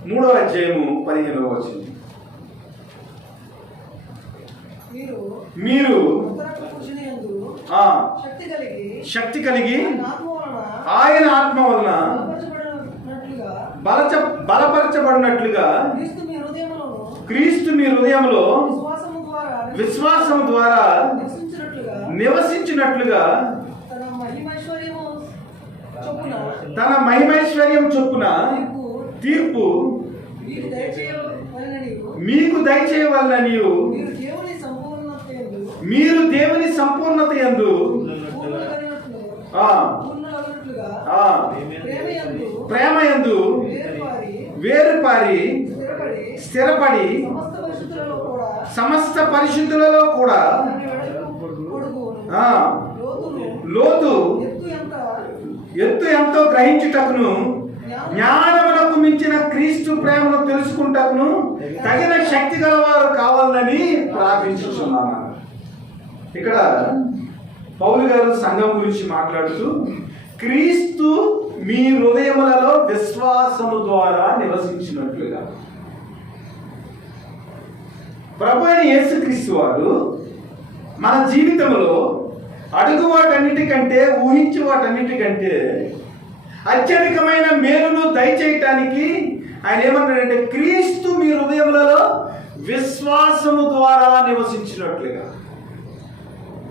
3వ అధ్యాయము 15వ వచనం. మీరు శక్తి కలిగి ఆయన ఆత్మ వలన బలపరచబడినట్లుగా క్రీస్తు మీ హృదయంలో విశ్వాసం ద్వారా నివసించినట్లుగా తన మహిమైశ్వర్యం చొప్పున తీర్పు మీకు దయచేయవలనని మీరు దేవుని సంపూర్ణత యందు ప్రేమ యందు వేరుపారి స్థిరపడి సమస్త పరిశుద్ధులలో కూడా లోతు ఎత్తు ఎంతో గ్రహించుటకును జ్ఞానమునకు మించిన క్రీస్తు ప్రేమను తెలుసుకుంటకును తగిన శక్తి గలవారు కావాలని ప్రార్థించుచున్నాను. ఇక్కడ పౌలు గారు సంఘం గురించి మాట్లాడుతూ, క్రీస్తు మీ హృదయములలో విశ్వాసము ద్వారా నివసించినట్లుగా. ప్రభు అయిన యేసుక్రీస్తు వారు మన జీవితంలో అడుగు వాటన్నిటికంటే, ఊహించే వాటన్నిటికంటే అత్యధికమైన మేలును దయచేయటానికి ఆయన ఏమన్నాడంటే, క్రీస్తు మీ హృదయములలో విశ్వాసము ద్వారా నివసించినట్లుగా.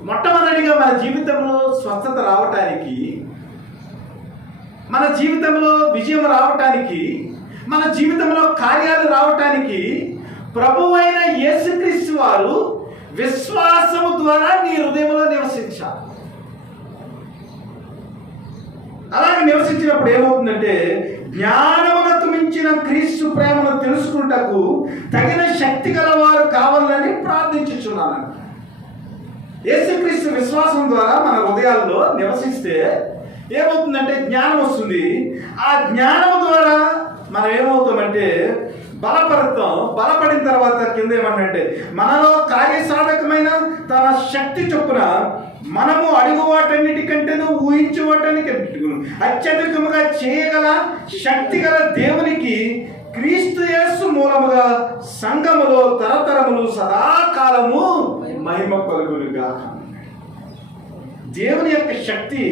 మొట్టమొదటిగా మన జీవితంలో స్వస్థత రావటానికి, మన జీవితంలో విజయం రావటానికి, మన జీవితంలో కార్యాలు రావటానికి ప్రభువైన యేసుక్రీస్తు వారు విశ్వాసము ద్వారా నీ హృదయంలో నివసించాలి. అలాగే నివసించినప్పుడు ఏమవుతుందంటే, జ్ఞానమునకు మించిన క్రీస్తు ప్రేమను తెలుసుకుంటకు తగిన శక్తి గలవారు కావాలని ప్రార్థించుచున్నాను. యేసుక్రీస్తు విశ్వాసం ద్వారా మన హృదయాల్లో నివసిస్తే ఏమవుతుందంటే జ్ఞానం వస్తుంది. ఆ జ్ఞానం ద్వారా మనం ఏమవుతామంటే బలపడతాం. బలపడిన తర్వాత కింద ఏమన్నంటే, మనలో కార్యసాధకమైన తన శక్తి చొప్పున మనము అడుగు వాటన్నిటికంటేను ఊహించే వాటన్నిటికంటే అత్యధికముగా చేయగల శక్తి గల దేవునికి క్రీస్తు యేసు మూలముగా సంఘములో తరతరములు సదాకాలము మహిమ కలుగునుగా. దేవుని యొక్క శక్తి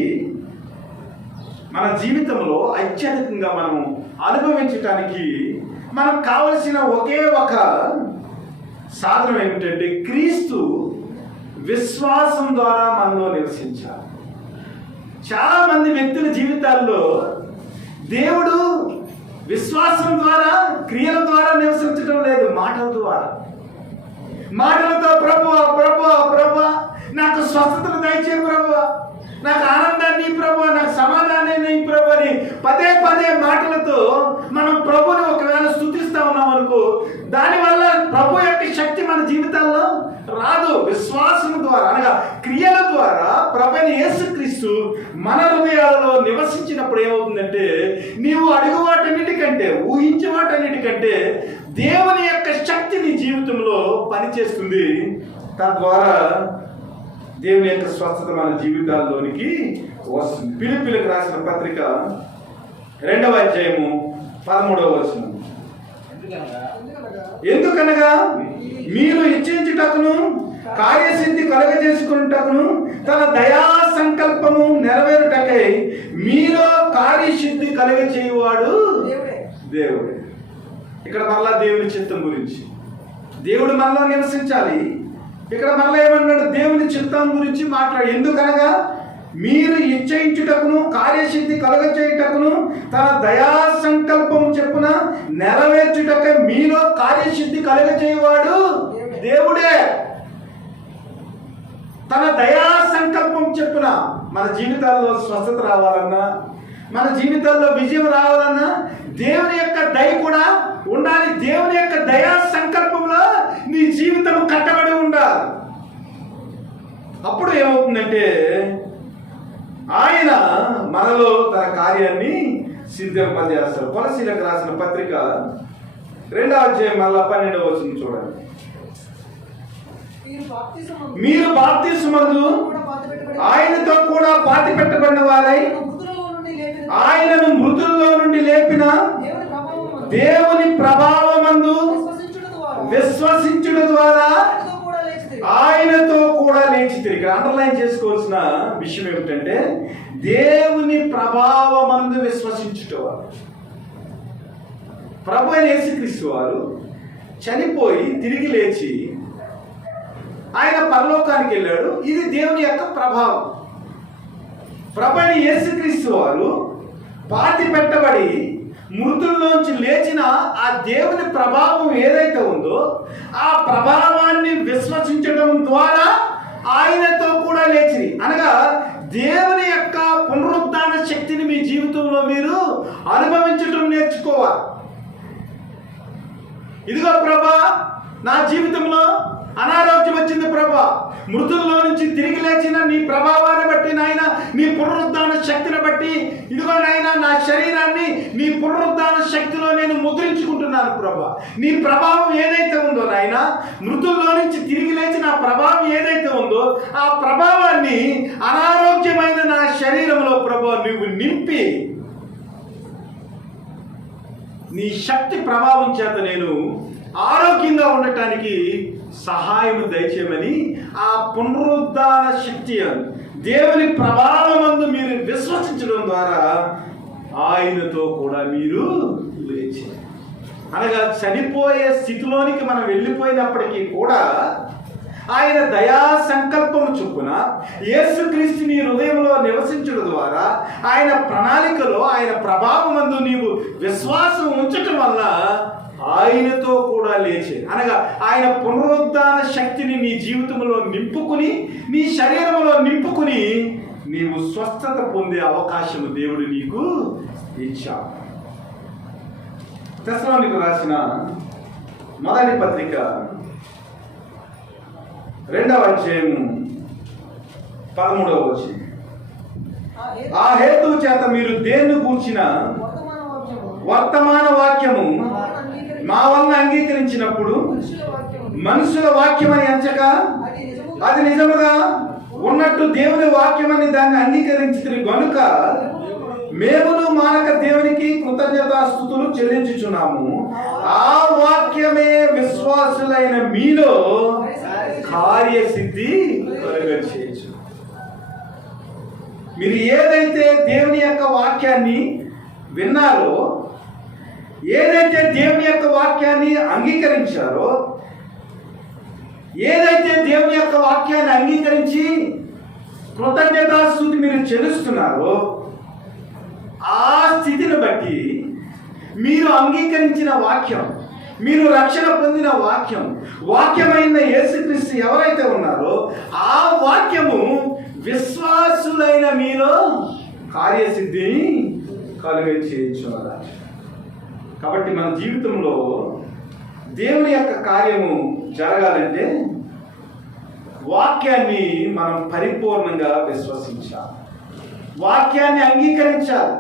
మన జీవితంలో అత్యధికంగా మనము అనుభవించటానికి మనకు కావలసిన ఒకే ఒక సాధనం ఏమిటంటే, క్రీస్తు విశ్వాసం ద్వారా మనలో నివసించాలి. చాలా మంది వ్యక్తుల జీవితాల్లో దేవుడు విశ్వాసం ద్వారా, క్రియల ద్వారా నివసించడం లేదు, మాటల ద్వారా. మాటలతో ప్రభువా ప్రభువా ప్రభువా నాకు స్వస్థతను దయచే ప్రభువా, నాకు ఆనందాన్ని ప్రభువా, నాకు సమాధానాన్ని ప్రభు అని పదే పదే మాటలతో మనం ప్రభుని ఒకవేళ స్తుతిస్తా ఉన్నాం అనుకో, దానివల్ల ప్రభు యొక్క శక్తి మన జీవితాల్లో రాదు. విశ్వాసం ద్వారా అనగా క్రియల ద్వారా ప్రభువైన యేసుక్రీస్తు మన హృదయాలలో నివసించినప్పుడు ఏమవుతుందంటే, నీవు అడుగు వాటన్నిటికంటే, ఊహించే వాటన్నిటికంటే దేవుని యొక్క శక్తి నీ జీవితంలో పనిచేస్తుంది. తద్వారా దేవుని యొక్క స్వస్థత మన జీవితాల్లోనికి వస్తుంది. ఫిలిప్పీయులకు రాసిన పత్రిక 2వ అధ్యాయము 13వ వచనం. ఎందుకనగా మీరు ఇచ్చించుటకును కార్యసిద్ధి కలుగజేసుకున్నటకును తన దయా సంకల్పము నెరవేరుటకై మీలో కార్యసిద్ధి కలుగచేయువాడు దేవుడే. ఇక్కడ మరలా దేవుని చిత్తం గురించి, దేవుడు మనలో నివసించాలి. ఇక్కడ మరలా ఏమన్నాడు, దేవుని చిత్తం గురించి మాట్లాడు. ఎందుకనగా మీరు ఇచ్చయించుటకును కార్యసిద్ధి కలుగచేయుటకును తన దయా సంకల్పం చెప్పున నెరవేర్చుటకై మీలో కార్యసిద్ధి కలుగచేయువాడు దేవుడే. తన దయా సంకల్పం చెప్పున మన జీవితాల్లో స్వస్థత రావాలన్నా, మన జీవితాల్లో విజయం రావాలన్నా దేవుని యొక్క దయ కూడా ఉండాలి. దేవుని యొక్క దయా సంకల్పంలో నీ జీవితం కట్టబడి ఉండాలి. అప్పుడు ఏమవుతుందంటే, ఆయన మనలో తన కార్యాన్ని సిద్ధింపజేస్తారు. కొలసీలకు రాసిన పత్రిక 2వ అధ్యాయం మళ్ళా 12వ వచనం చూడండి. మీరు బాప్తిస్మమందు ఆయనతో కూడా పాతి పెట్టబడిన వారై ఆయనను మృతుల్లో నుండి లేపిన దేవుని ప్రభావమందు విశ్వసించుట ద్వారా ఆయనతో కూడా లేచితిరి. ఇక్కడ అండర్లైన్ చేసుకోవాల్సిన విషయం ఏమిటంటే, దేవుని ప్రభావమందు విశ్వసించుట వారు. ప్రభు అయిన యేసుక్రీస్తు వారు చనిపోయి తిరిగి లేచి ఆయన పరలోకానికి వెళ్ళాడు. ఇది దేవుని యొక్క ప్రభావం. ప్రభు అయిన యేసుక్రీస్తు వారు పాతి పెట్టబడి మృతుల్లోంచి లేచిన ఆ దేవుని ప్రభావం ఏదైతే ఉందో ఆ ప్రభావాన్ని విశ్వసించడం ద్వారా ఆయనతో కూడా లేచింది. అనగా దేవుని యొక్క పునరుద్ధాన శక్తిని మీ జీవితంలో మీరు అనుభవించడం నేర్చుకోవాలి. ఇదిగో ప్రభా, నా జీవితంలో అనారోగ్యం వచ్చింది ప్రభా, మృతుల్లో నుంచి తిరిగి లేచిన నీ ప్రభావాన్ని బట్టి నాయన, నీ పునరుద్ధాన శక్తిని బట్టి ఇదిగో నాయన నా శరీరాన్ని నీ పునరుద్ధాన శక్తిలో నేను ముద్రించుకుంటున్నాను ప్రభా. నీ ప్రభావం ఏదైతే ఉందో నాయన, మృతుల్లో నుంచి తిరిగి లేచిన ఆ ప్రభావం ఏదైతే ఉందో ఆ ప్రభావాన్ని అనారోగ్యమైన నా శరీరంలో ప్రభా నువ్వు నింపి నీ శక్తి ప్రభావం చేత నేను ఆరోగ్యంగా ఉండటానికి సహాయం దయచేయమని ఆ పునరుద్ధాన శక్తి దేవుని ప్రభావమందు మీరు విశ్వసించడం ద్వారా ఆయనతో కూడా మీరు లేచారు. అనగా చనిపోయే స్థితిలోనికి మనం వెళ్ళిపోయినప్పటికీ కూడా ఆయన దయా సంకల్పము చొప్పున యేసుక్రీస్తు నీ హృదయంలో నివసించడం ద్వారా ఆయన ప్రణాళికలో ఆయన ప్రభావమందు నీవు విశ్వాసం ఉంచటం వల్ల ఆయనతో కూడా లేచే అనగా ఆయన పునరుద్ధాన శక్తిని నీ జీవితంలో నింపుకుని నీ శరీరంలో నింపుకుని నీవు స్వస్థత పొందే అవకాశం దేవుడు నీకు ఇచ్చాడు. తెస్సలోనికీయులకు రాసిన మొదటి పత్రిక 2వ అధ్యాయము 13వ వచనం. ఆ హేతువు చేత మీరు దేన్ని గూర్చిన వర్తమాన వాక్యము మా వలన అంగీకరించినప్పుడు మనుషుల వాక్యమని ఎంచక అది నిజముగా ఉన్నట్టు దేవుని వాక్యమని దాన్ని అంగీకరించింది గనుక మేమును మానక దేవునికి కృతజ్ఞతాస్తుతులు చెల్లించుచున్నాము. ఆ వాక్యమే విశ్వాసులైన మీలో కార్యసిద్ధి కలుగచేయు. మీరు ఏదైతే దేవుని యొక్క వాక్యాన్ని విన్నారో, ఏదైతే దేవుని యొక్క వాక్యాన్ని అంగీకరించారో, ఏదైతే దేవుని యొక్క వాక్యాన్ని అంగీకరించి కృతజ్ఞతాస్తుతి మీరు చెల్లిస్తున్నారో, ఆ స్థితిని బట్టి మీరు అంగీకరించిన వాక్యం, మీరు రక్షణ పొందిన వాక్యమైన యేసుక్రీస్తు ఎవరైతే ఉన్నారో ఆ వాక్యము విశ్వాసులైన మీలో కార్యసిద్ధిని కలుగచేయచ్చు. కాబట్టి మన జీవితంలో దేవుని యొక్క కార్యము జరగాలంటే వాక్యాన్ని మనం పరిపూర్ణంగా విశ్వసించాలి, వాక్యాన్ని అంగీకరించాలి.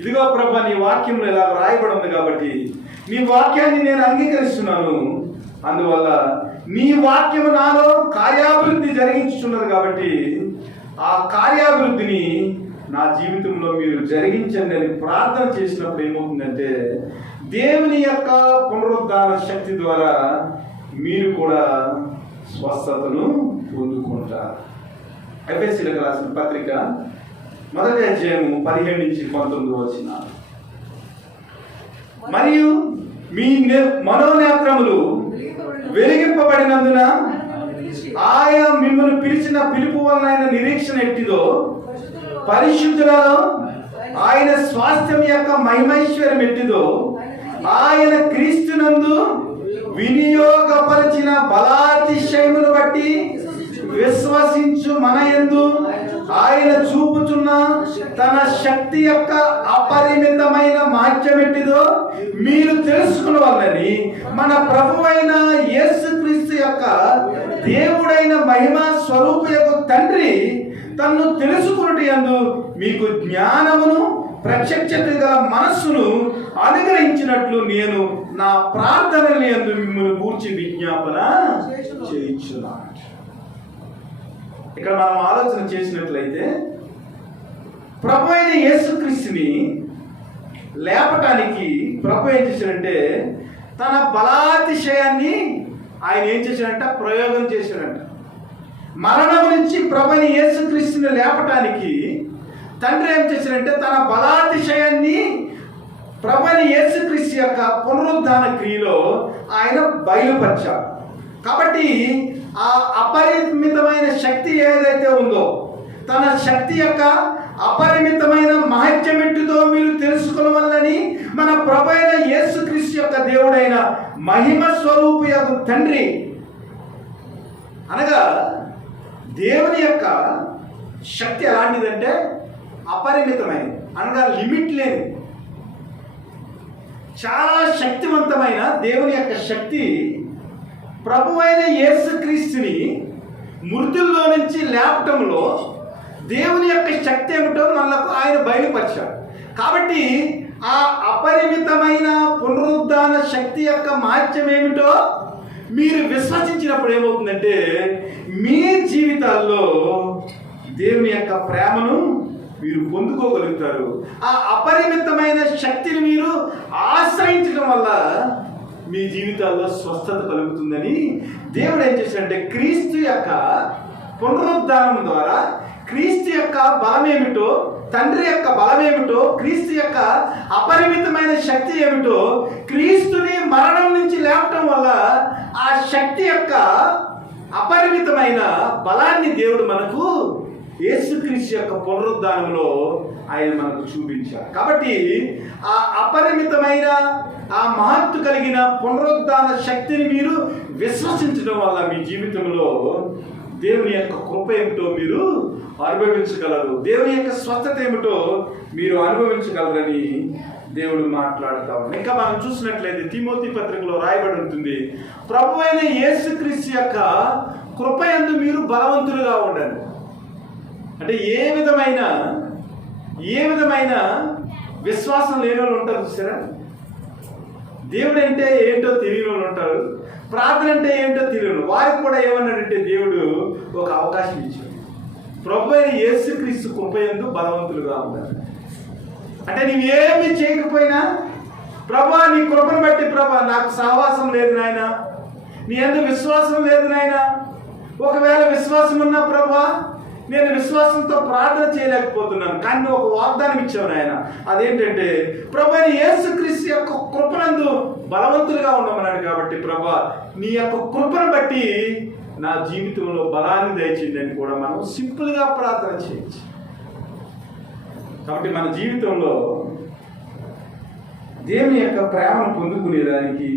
ఇదిగో ప్రభా, నీ వాక్యంలో ఇలా రాయబడి ఉంది కాబట్టి నీ వాక్యాన్ని నేను అంగీకరిస్తున్నాను, అందువల్ల నీ వాక్యము నాలో కార్యాభివృద్ధి జరిగించుతున్నది కాబట్టి ఆ కార్యాభివృద్ధిని నా జీవితంలో మీరు జరిగించండి అని ప్రార్థన చేసినప్పుడు ఏమవుతుందంటే దేవుని యొక్క పునరుద్ధాన శక్తి ద్వారా మీరు కూడా స్వస్థతను పొందుకుంటారు. ఎఫెసీయులకు రాసిన పత్రిక 1వ అధ్యాయము 17 నుంచి 19 వచనం. మరియు మీ మనోనేత్రములు వెలిగింపబడినందున ఆయన మిమ్మల్ని పిలిచిన పిలుపు వలన నిరీక్షణ ఎట్టిదో పరిశుద్ధులలో ఆయన స్వాస్థ్యం యొక్క మహిమైశ్వర్యం ఎట్టిదో ఆయన క్రీస్తునందు వినియోగపరిచిన బలాతిశయమును బట్టి విశ్వసించు మన యందు ఆయన చూపుచున్న తన శక్తి యొక్క అపరిమితమైన మహత్యమెట్టిదో మీరు తెలుసుకున్నవాళ్ళని మన ప్రభువైన యేసుక్రీస్తు యొక్క దేవుడైన మహిమా స్వరూపయగు తండ్రి తన్ను తెలుసుకున్నటి యందు మీకు జ్ఞానమును ప్రత్యక్షత గల మనస్సును అనుగ్రహించినట్లు నేను నా ప్రార్థనల యందు మిమ్మల్ని గూర్చి విజ్ఞాపన చేయించున్నాను. ఇక్కడ మనం ఆలోచన చేసినట్లయితే ప్రభు అయిన యేసుక్రీస్తుని లేపటానికి ప్రభు ఏం చేశాడంటే తన బలాతిశయాన్ని ఆయన ఏం చేశాడంట, ప్రయోగం చేశాడంట. మరణం నుంచి ప్రభు అయిన యేసుక్రీస్తుని లేపటానికి తండ్రి ఏం చేశాడంటే తన బలాతిశయాన్ని ప్రభు అయిన యేసుక్రీస్తు యొక్క పునరుద్ధాన క్రియలో ఆయన బయలుపరిచాడు. కాబట్టి ఆ అపరిమితమైన శక్తి ఏదైతే ఉందో, తన శక్తి యొక్క అపరిమితమైన మహత్యమెట్టుదో మీరు తెలుసుకోవాలని మన ప్రభు అయిన యేసుక్రీస్తు యొక్క దేవుడైన మహిమ స్వరూప యొక్క తండ్రి అనగా దేవుని యొక్క శక్తి ఎలాంటిదంటే అపరిమితమైనది, అనగా లిమిట్ లేని చాలా శక్తివంతమైన దేవుని యొక్క శక్తి ప్రభువైన యేసుక్రీస్తుని మృతుల్లో నుంచి లేపటంలో దేవుని యొక్క శక్తి ఏమిటో మనకు ఆయన బయలుపరిచాడు. కాబట్టి ఆ అపరిమితమైన పునరుద్ధాన శక్తి యొక్క మహత్యం ఏమిటో మీరు విశ్వసించినప్పుడు ఏమవుతుందంటే మీ జీవితాల్లో దేవుని యొక్క ప్రేమను మీరు పొందుకోగలుగుతారు. ఆ అపరిమితమైన శక్తిని మీరు ఆశ్రయించడం వల్ల మీ జీవితాల్లో స్వస్థత కలుగుతుందని దేవుడు ఏం చేశాడంటే క్రీస్తు యొక్క పునరుద్ధానం ద్వారా క్రీస్తు యొక్క బలమేమిటో, తండ్రి యొక్క బలమేమిటో, క్రీస్తు యొక్క అపరిమితమైన శక్తి ఏమిటో, క్రీస్తుని మరణం నుంచి లేపటం వల్ల ఆ శక్తి యొక్క అపరిమితమైన బలాన్ని దేవుడు మనకు యేసుక్రీస్తు యొక్క పునరుద్ధానంలో ఆయన మనకు చూపించారు. కాబట్టి ఆ అపరిమితమైన ఆ మహత్తు కలిగిన పునరుద్ధాన శక్తిని మీరు విశ్వసించడం వల్ల మీ జీవితంలో దేవుని యొక్క కృప ఏమిటో మీరు అనుభవించగలరు, దేవుని యొక్క స్వస్థత ఏమిటో మీరు అనుభవించగలరని దేవుడు మాట్లాడుతా ఉన్నాడు. ఇంకా మనం చూసినట్లయితే తిమోతి పత్రికలో రాయబడి ఉంటుంది, ప్రభు అయిన యేసుక్రీస్తు యొక్క కృప యందు మీరు బలవంతులుగా ఉండండి. అంటే ఏ విధమైన విశ్వాసం లేని వాళ్ళు ఉంటారు చూసారా? దేవుడు అంటే ఏంటో తెలియని వాళ్ళు ఉంటారు, ప్రార్థన అంటే ఏంటో తెలియను వారికి కూడా ఏమన్నాడంటే దేవుడు ఒక అవకాశం ఇచ్చాడు. ప్రభు అయిన యేసుక్రీస్తు కృప యందు బలవంతులుగా ఉండాలి. అంటే నీవేమి చేయకపోయినా, ప్రభా నీ కృపను బట్టి ప్రభా నాకు సహవాసం లేదు నాయన, నీ యందు విశ్వాసం లేదు నాయన, ఒకవేళ విశ్వాసం ఉన్నా ప్రభా నేను విశ్వాసంతో ప్రార్థన చేయలేకపోతున్నాను, కానీ నువ్వు ఒక వాగ్దానం ఇచ్చావు నాయన. అదేంటంటే ప్రభా యేసుక్రీస్తు యొక్క కృపనందు బలవంతులుగా ఉండమన్నాడు. కాబట్టి ప్రభా నీ యొక్క కృపను బట్టి నా జీవితంలో బలాన్ని దయచేయండి అని కూడా మనం సింపుల్గా ప్రార్థన చేయొచ్చు. కాబట్టి మన జీవితంలో దేవుని యొక్క ప్రేమను పొందుకునేదానికి,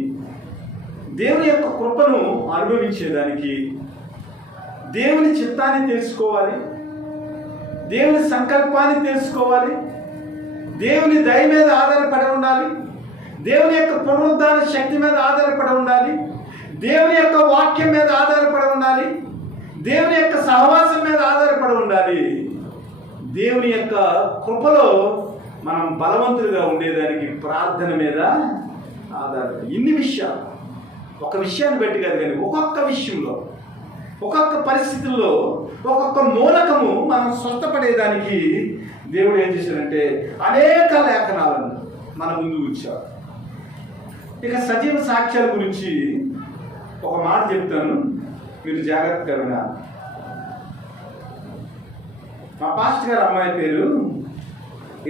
దేవుని యొక్క కృపను అనుభవించేదానికి దేవుని చిత్తాన్ని తెలుసుకోవాలి, దేవుని సంకల్పాన్ని తెలుసుకోవాలి, దేవుని దయ మీద ఆధారపడి ఉండాలి, దేవుని యొక్క పునరుద్ధాన శక్తి మీద ఆధారపడి ఉండాలి, దేవుని యొక్క వాక్యం మీద ఆధారపడి ఉండాలి, దేవుని యొక్క సహవాసం మీద ఆధారపడి ఉండాలి. దేవుని యొక్క కృపలో మనం బలవంతులుగా ఉండేదానికి ప్రార్థన మీద ఆధారపడి, ఇన్ని విషయాలు ఒక విషయాన్ని బట్టి కాదు కానీ ఒక్కొక్క విషయంలో, ఒక్కొక్క పరిస్థితుల్లో, ఒక్కొక్క మూలకము మనం స్వస్థపడేదానికి దేవుడు ఏం చేశాడంటే అనేక లేఖనాలను మన ముందు ఉంచాడు. ఇక సజీవ సాక్ష్యాల గురించి ఒక మాట చెప్తాను, మీరు జాగ్రత్తగా వినాలి. మా పాస్టర్ గారు అమ్మాయి పేరు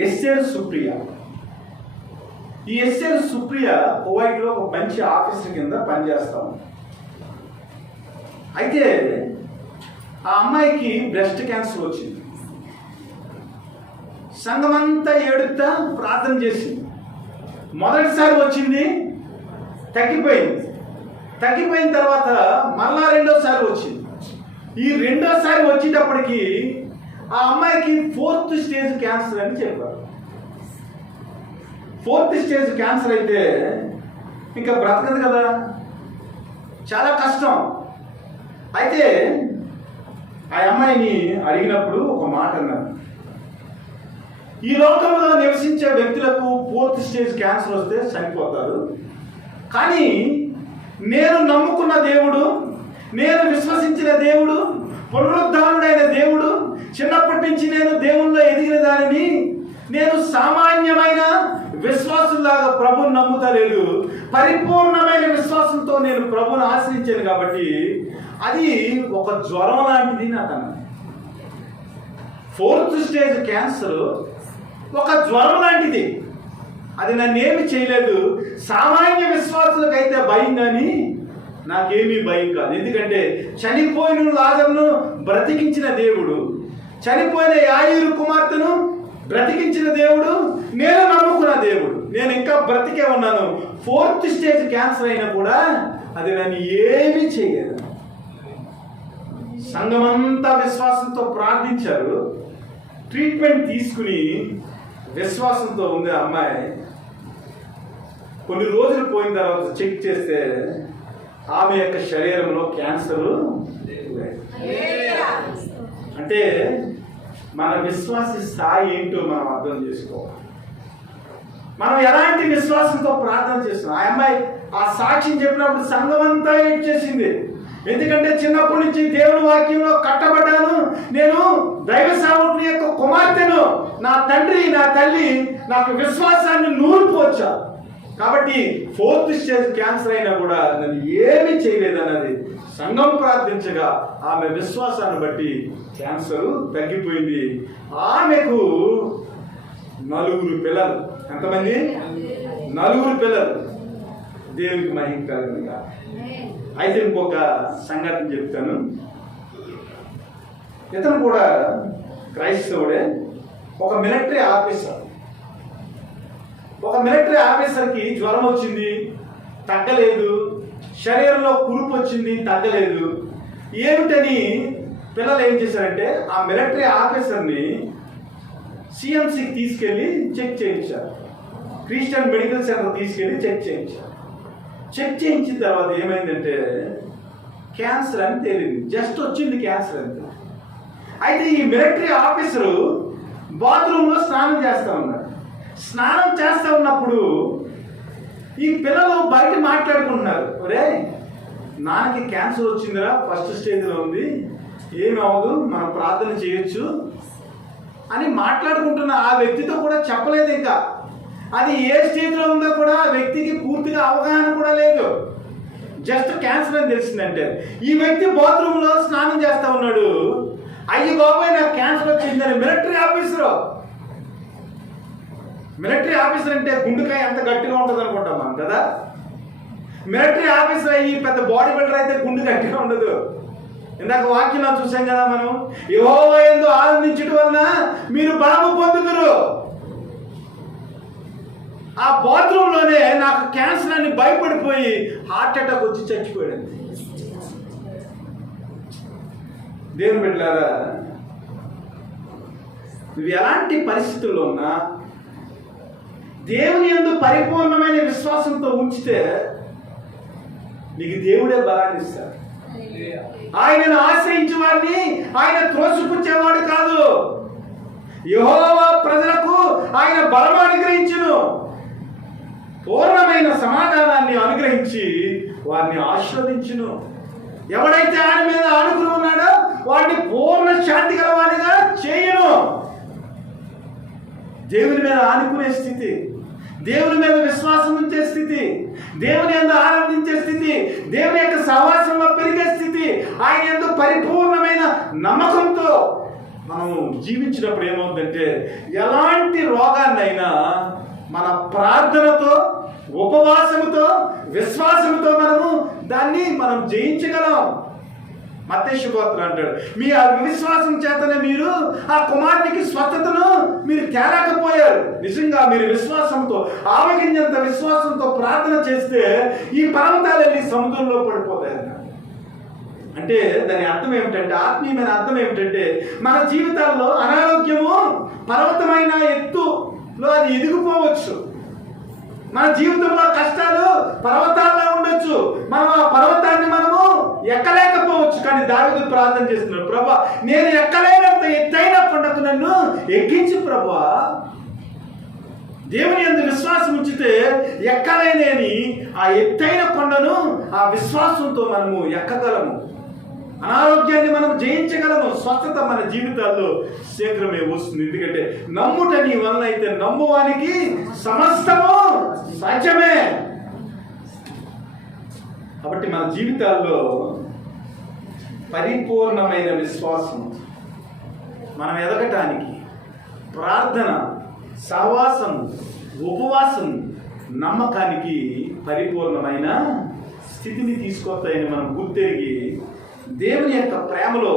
ఎస్ఏర్ సుప్రియ. ఈ ఎస్ఏర్ సుప్రియ కువైట్లో ఒక మంచి ఆఫీసర్ కింద పనిచేస్తాం. అయితే ఆ అమ్మాయికి బ్రెస్ట్ క్యాన్సర్ వచ్చింది. సంఘమంతా ఏడుతా ప్రార్థన చేసింది. మొదటిసారి వచ్చింది, తగ్గిపోయిన తర్వాత మళ్ళా రెండోసారి వచ్చింది. ఈ రెండోసారి వచ్చేటప్పటికి ఆ అమ్మాయికి 4th స్టేజ్ క్యాన్సర్ అని చెప్పారు. 4th స్టేజ్ క్యాన్సర్ అయితే ఇంకా బ్రతకదు కదా, చాలా కష్టం. అయితే ఆ అమ్మాయిని అడిగినప్పుడు ఒక మాట అన్నారు, ఈ లోకంలో నివసించే వ్యక్తులకు 4th స్టేజ్ క్యాన్సర్ వస్తే చనిపోతారు, కానీ నేను నమ్ముకున్న దేవుడు, నేను విశ్వసించిన దేవుడు, పునరుద్ధానుడైన దేవుడు, చిన్నప్పటి నుంచి నేను దేవుల్లో ఎదిగిన దానిని, నేను సామాన్యమైన విశ్వాసంలాగా ప్రభుని నమ్ముతలేదు, పరిపూర్ణమైన విశ్వాసంతో నేను ప్రభుని ఆశ్రయించాను. కాబట్టి అది ఒక జ్వరం లాంటిది నాకు అన్నది. 4th స్టేజ్ క్యాన్సర్ ఒక జ్వరం లాంటిది, అది నన్నేమి చేయలేదు. సామాన్య విశ్వాసులకైతే భయం, కానీ నాకేమీ భయం కాదు. ఎందుకంటే చనిపోయిన లాజరును బ్రతికించిన దేవుడు, చనిపోయిన యాయీరు కుమార్తెను బ్రతికించిన దేవుడు, నేను నమ్ముకున్న దేవుడు, నేను ఇంకా బ్రతికే ఉన్నాను. 4th స్టేజ్ క్యాన్సర్ అయినా కూడా అది నన్ను ఏమీ చేయలేదు. సంఘమంతా విశ్వాసంతో ప్రార్థించారు, ట్రీట్మెంట్ తీసుకుని విశ్వాసంతో ఉంది అమ్మాయి. కొన్ని రోజులు పోయిన తర్వాత చెక్ చేస్తే ఆమె యొక్క శరీరంలో క్యాన్సర్. అంటే మన విశ్వాస స్థాయి ఏంటో మనం అర్థం చేసుకోవాలి. మనం ఎలాంటి విశ్వాసంతో ప్రార్థన చేస్తున్నాం. ఆ అమ్మాయి ఆ సాక్ష్యం చెప్పినప్పుడు సంఘం అంతా ఏడ్చేసింది. ఎందుకంటే చిన్నప్పటి నుంచి దేవుని వాక్యంలో కట్టబడ్డాను, నేను దైవ సేవకుని యొక్క కుమార్తెను, నా తండ్రి నా తల్లి నాకు విశ్వాసాన్ని నూరిపోవచ్చా. కాబట్టి 4th స్టేజ్ క్యాన్సర్ అయినా కూడా నన్ను ఏమీ చేయలేదన్నది సంఘం ప్రార్థించగా ఆమె విశ్వాసాన్ని బట్టి క్యాన్సర్ తగ్గిపోయింది. ఆమెకు 4 పిల్లలు. ఎంతమంది? 4 పిల్లలు. దేవునికి మహిమ కలుగునుగా. అయితే ఇంకొక సంగతిని చెప్తాను. ఇతను కూడా క్రైస్తవుడే. ఒక మిలిటరీ ఆఫీసర్కి జ్వరం వచ్చింది, తగ్గలేదు. శరీరంలో కురుపు వచ్చింది, తగ్గలేదు. ఏమిటని పిల్లలు ఏం చేశారంటే ఆ మిలిటరీ ఆఫీసర్ని సిఎంసికి తీసుకెళ్ళి చెక్ చేయించారు. క్రిస్టియన్ మెడికల్ సెంటర్ తీసుకెళ్ళి చెక్ చేయించారు. చెక్ చేయించిన తర్వాత ఏమైందంటే క్యాన్సర్ అని తేలింది. జస్ట్ వచ్చింది క్యాన్సర్ అంతే. అయితే ఈ మిలిటరీ ఆఫీసరు బాత్రూంలో స్నానం చేస్తూ ఉన్నాడు. స్నానం చేస్తూ ఉన్నప్పుడు ఈ పిల్లలు బయట మాట్లాడుకుంటున్నారు, ఒరే నాన్నకి క్యాన్సర్ వచ్చిందిరా, ఫస్ట్ స్టేజ్లో ఉంది, ఏమి అవ్వదు, మనం ప్రార్థన చేయొచ్చు అని మాట్లాడుకుంటున్న ఆ వ్యక్తితో కూడా చెప్పలేదు. ఇంకా అది ఏ స్టేజ్లో ఉందో కూడా ఆ వ్యక్తికి పూర్తిగా అవగాహన కూడా లేదు. జస్ట్ క్యాన్సర్ అని తెలిసిందంటే ఈ వ్యక్తి బాత్రూంలో స్నానం చేస్తూ ఉన్నాడు. అయ్యి బాబాయ్ నాకు క్యాన్సర్ వచ్చిందని మిలిటరీ ఆఫీసర్ అంటే గుండెకాయ ఎంత గట్టిగా ఉంటుంది అనుకుంటాం మనం కదా. మిలిటరీ ఆఫీసర్ అయ్యి పెద్ద బాడీ బిల్డర్ అయితే గుండె గట్టిగా ఉండదు. ఇందాక వాక్యంలో చూసాం కదా మనం, యెహోవా యందు ఆనందించడం వలన మీరు బలము పొందుదురు. ఆ బాత్రూంలోనే నాకు క్యాన్సర్ అని భయపడిపోయి హార్ట్ అటాక్ వచ్చి చచ్చిపోయాడు. దేవుని బిడ్డలారా, నువ్వు ఎలాంటి పరిస్థితుల్లో ఉన్నా దేవుని యందు పరిపూర్ణమైన విశ్వాసంతో ఉంచితే నీకు దేవుడే బలాన్ని ఇస్తాడు. ఆయనను ఆశ్రయించే వారిని ఆయన త్రోసిపుచ్చేవాడు కాదు. యెహోవా ప్రజలకు ఆయన బలము అనుగ్రహించును, పూర్ణమైన సమాధానాన్ని అనుగ్రహించి వారిని ఆశీర్వదించును. ఎవడైతే ఆయన మీద ఆనుకుని ఉన్నాడో వాడిని పూర్ణ శాంతి గలవాడిగా చేయను. దేవుని మీద ఆనుకునే స్థితి, దేవుని మీద విశ్వాసం ఉంచే స్థితి, దేవుని యందు ఆనందించే స్థితి, దేవుని యొక్క సహవాసంలో పెరిగే స్థితి, ఆయన యందు పరిపూర్ణమైన నమ్మకంతో మనం జీవించినప్పుడు ఏమవుతుందంటే ఎలాంటి రోగాన్నైనా మన ప్రార్థనతో, ఉపవాసముతో, విశ్వాసముతో మనం జయించగలం. మత్తయి శుభవార్తలో అంటాడు, మీ అవిశ్వాసం చేతనే మీరు ఆ కుమారునికి స్వస్థతను మీరు తేలేకపోయారు. నిజంగా మీరు విశ్వాసంతో, ఆవగింజంత విశ్వాసంతో ప్రార్థన చేస్తే ఈ పర్వతాలు వెళ్ళి సముద్రంలో పడిపోతాయి. అంటే దాని అర్థం ఏమిటంటే, ఆత్మీయమైన అర్థం ఏమిటంటే, మన జీవితాల్లో అనారోగ్యము పర్వతమైన ఎత్తులో అది ఎదిగిపోవచ్చు. మన జీవితంలో కష్టాలు పర్వతాల్లో ఉండొచ్చు, మనం ఆ పర్వతాన్ని మనము ఎక్కలేకపోవచ్చు. కానీ దావీదు ప్రార్థన చేస్తున్నాడు, ప్రభువా నేను ఎక్కలేనంత ఎత్తైన కొండకు నన్ను ఎక్కించు ప్రభువా. దేవుని యందు విశ్వాసం ఉంచితే ఎక్కలేని ఆ ఎత్తైన కొండను ఆ విశ్వాసంతో మనము ఎక్కగలము. అనారోగ్యాన్ని మనం జయించగలము. స్వస్థత మన జీవితాల్లో శీఘ్రమే వస్తుంది. ఎందుకంటే నమ్ముట నీ వలన అయితే నమ్మువానికి సమస్తము సాధ్యమే. కాబట్టి మన జీవితాల్లో పరిపూర్ణమైన విశ్వాసం మనం ఎదగటానికి ప్రార్థన, సహవాసం, ఉపవాసం, నమ్మకానికి పరిపూర్ణమైన స్థితిని తీసుకొస్తాయని మనం గుర్తెరిగి దేవుని యొక్క ప్రేమలో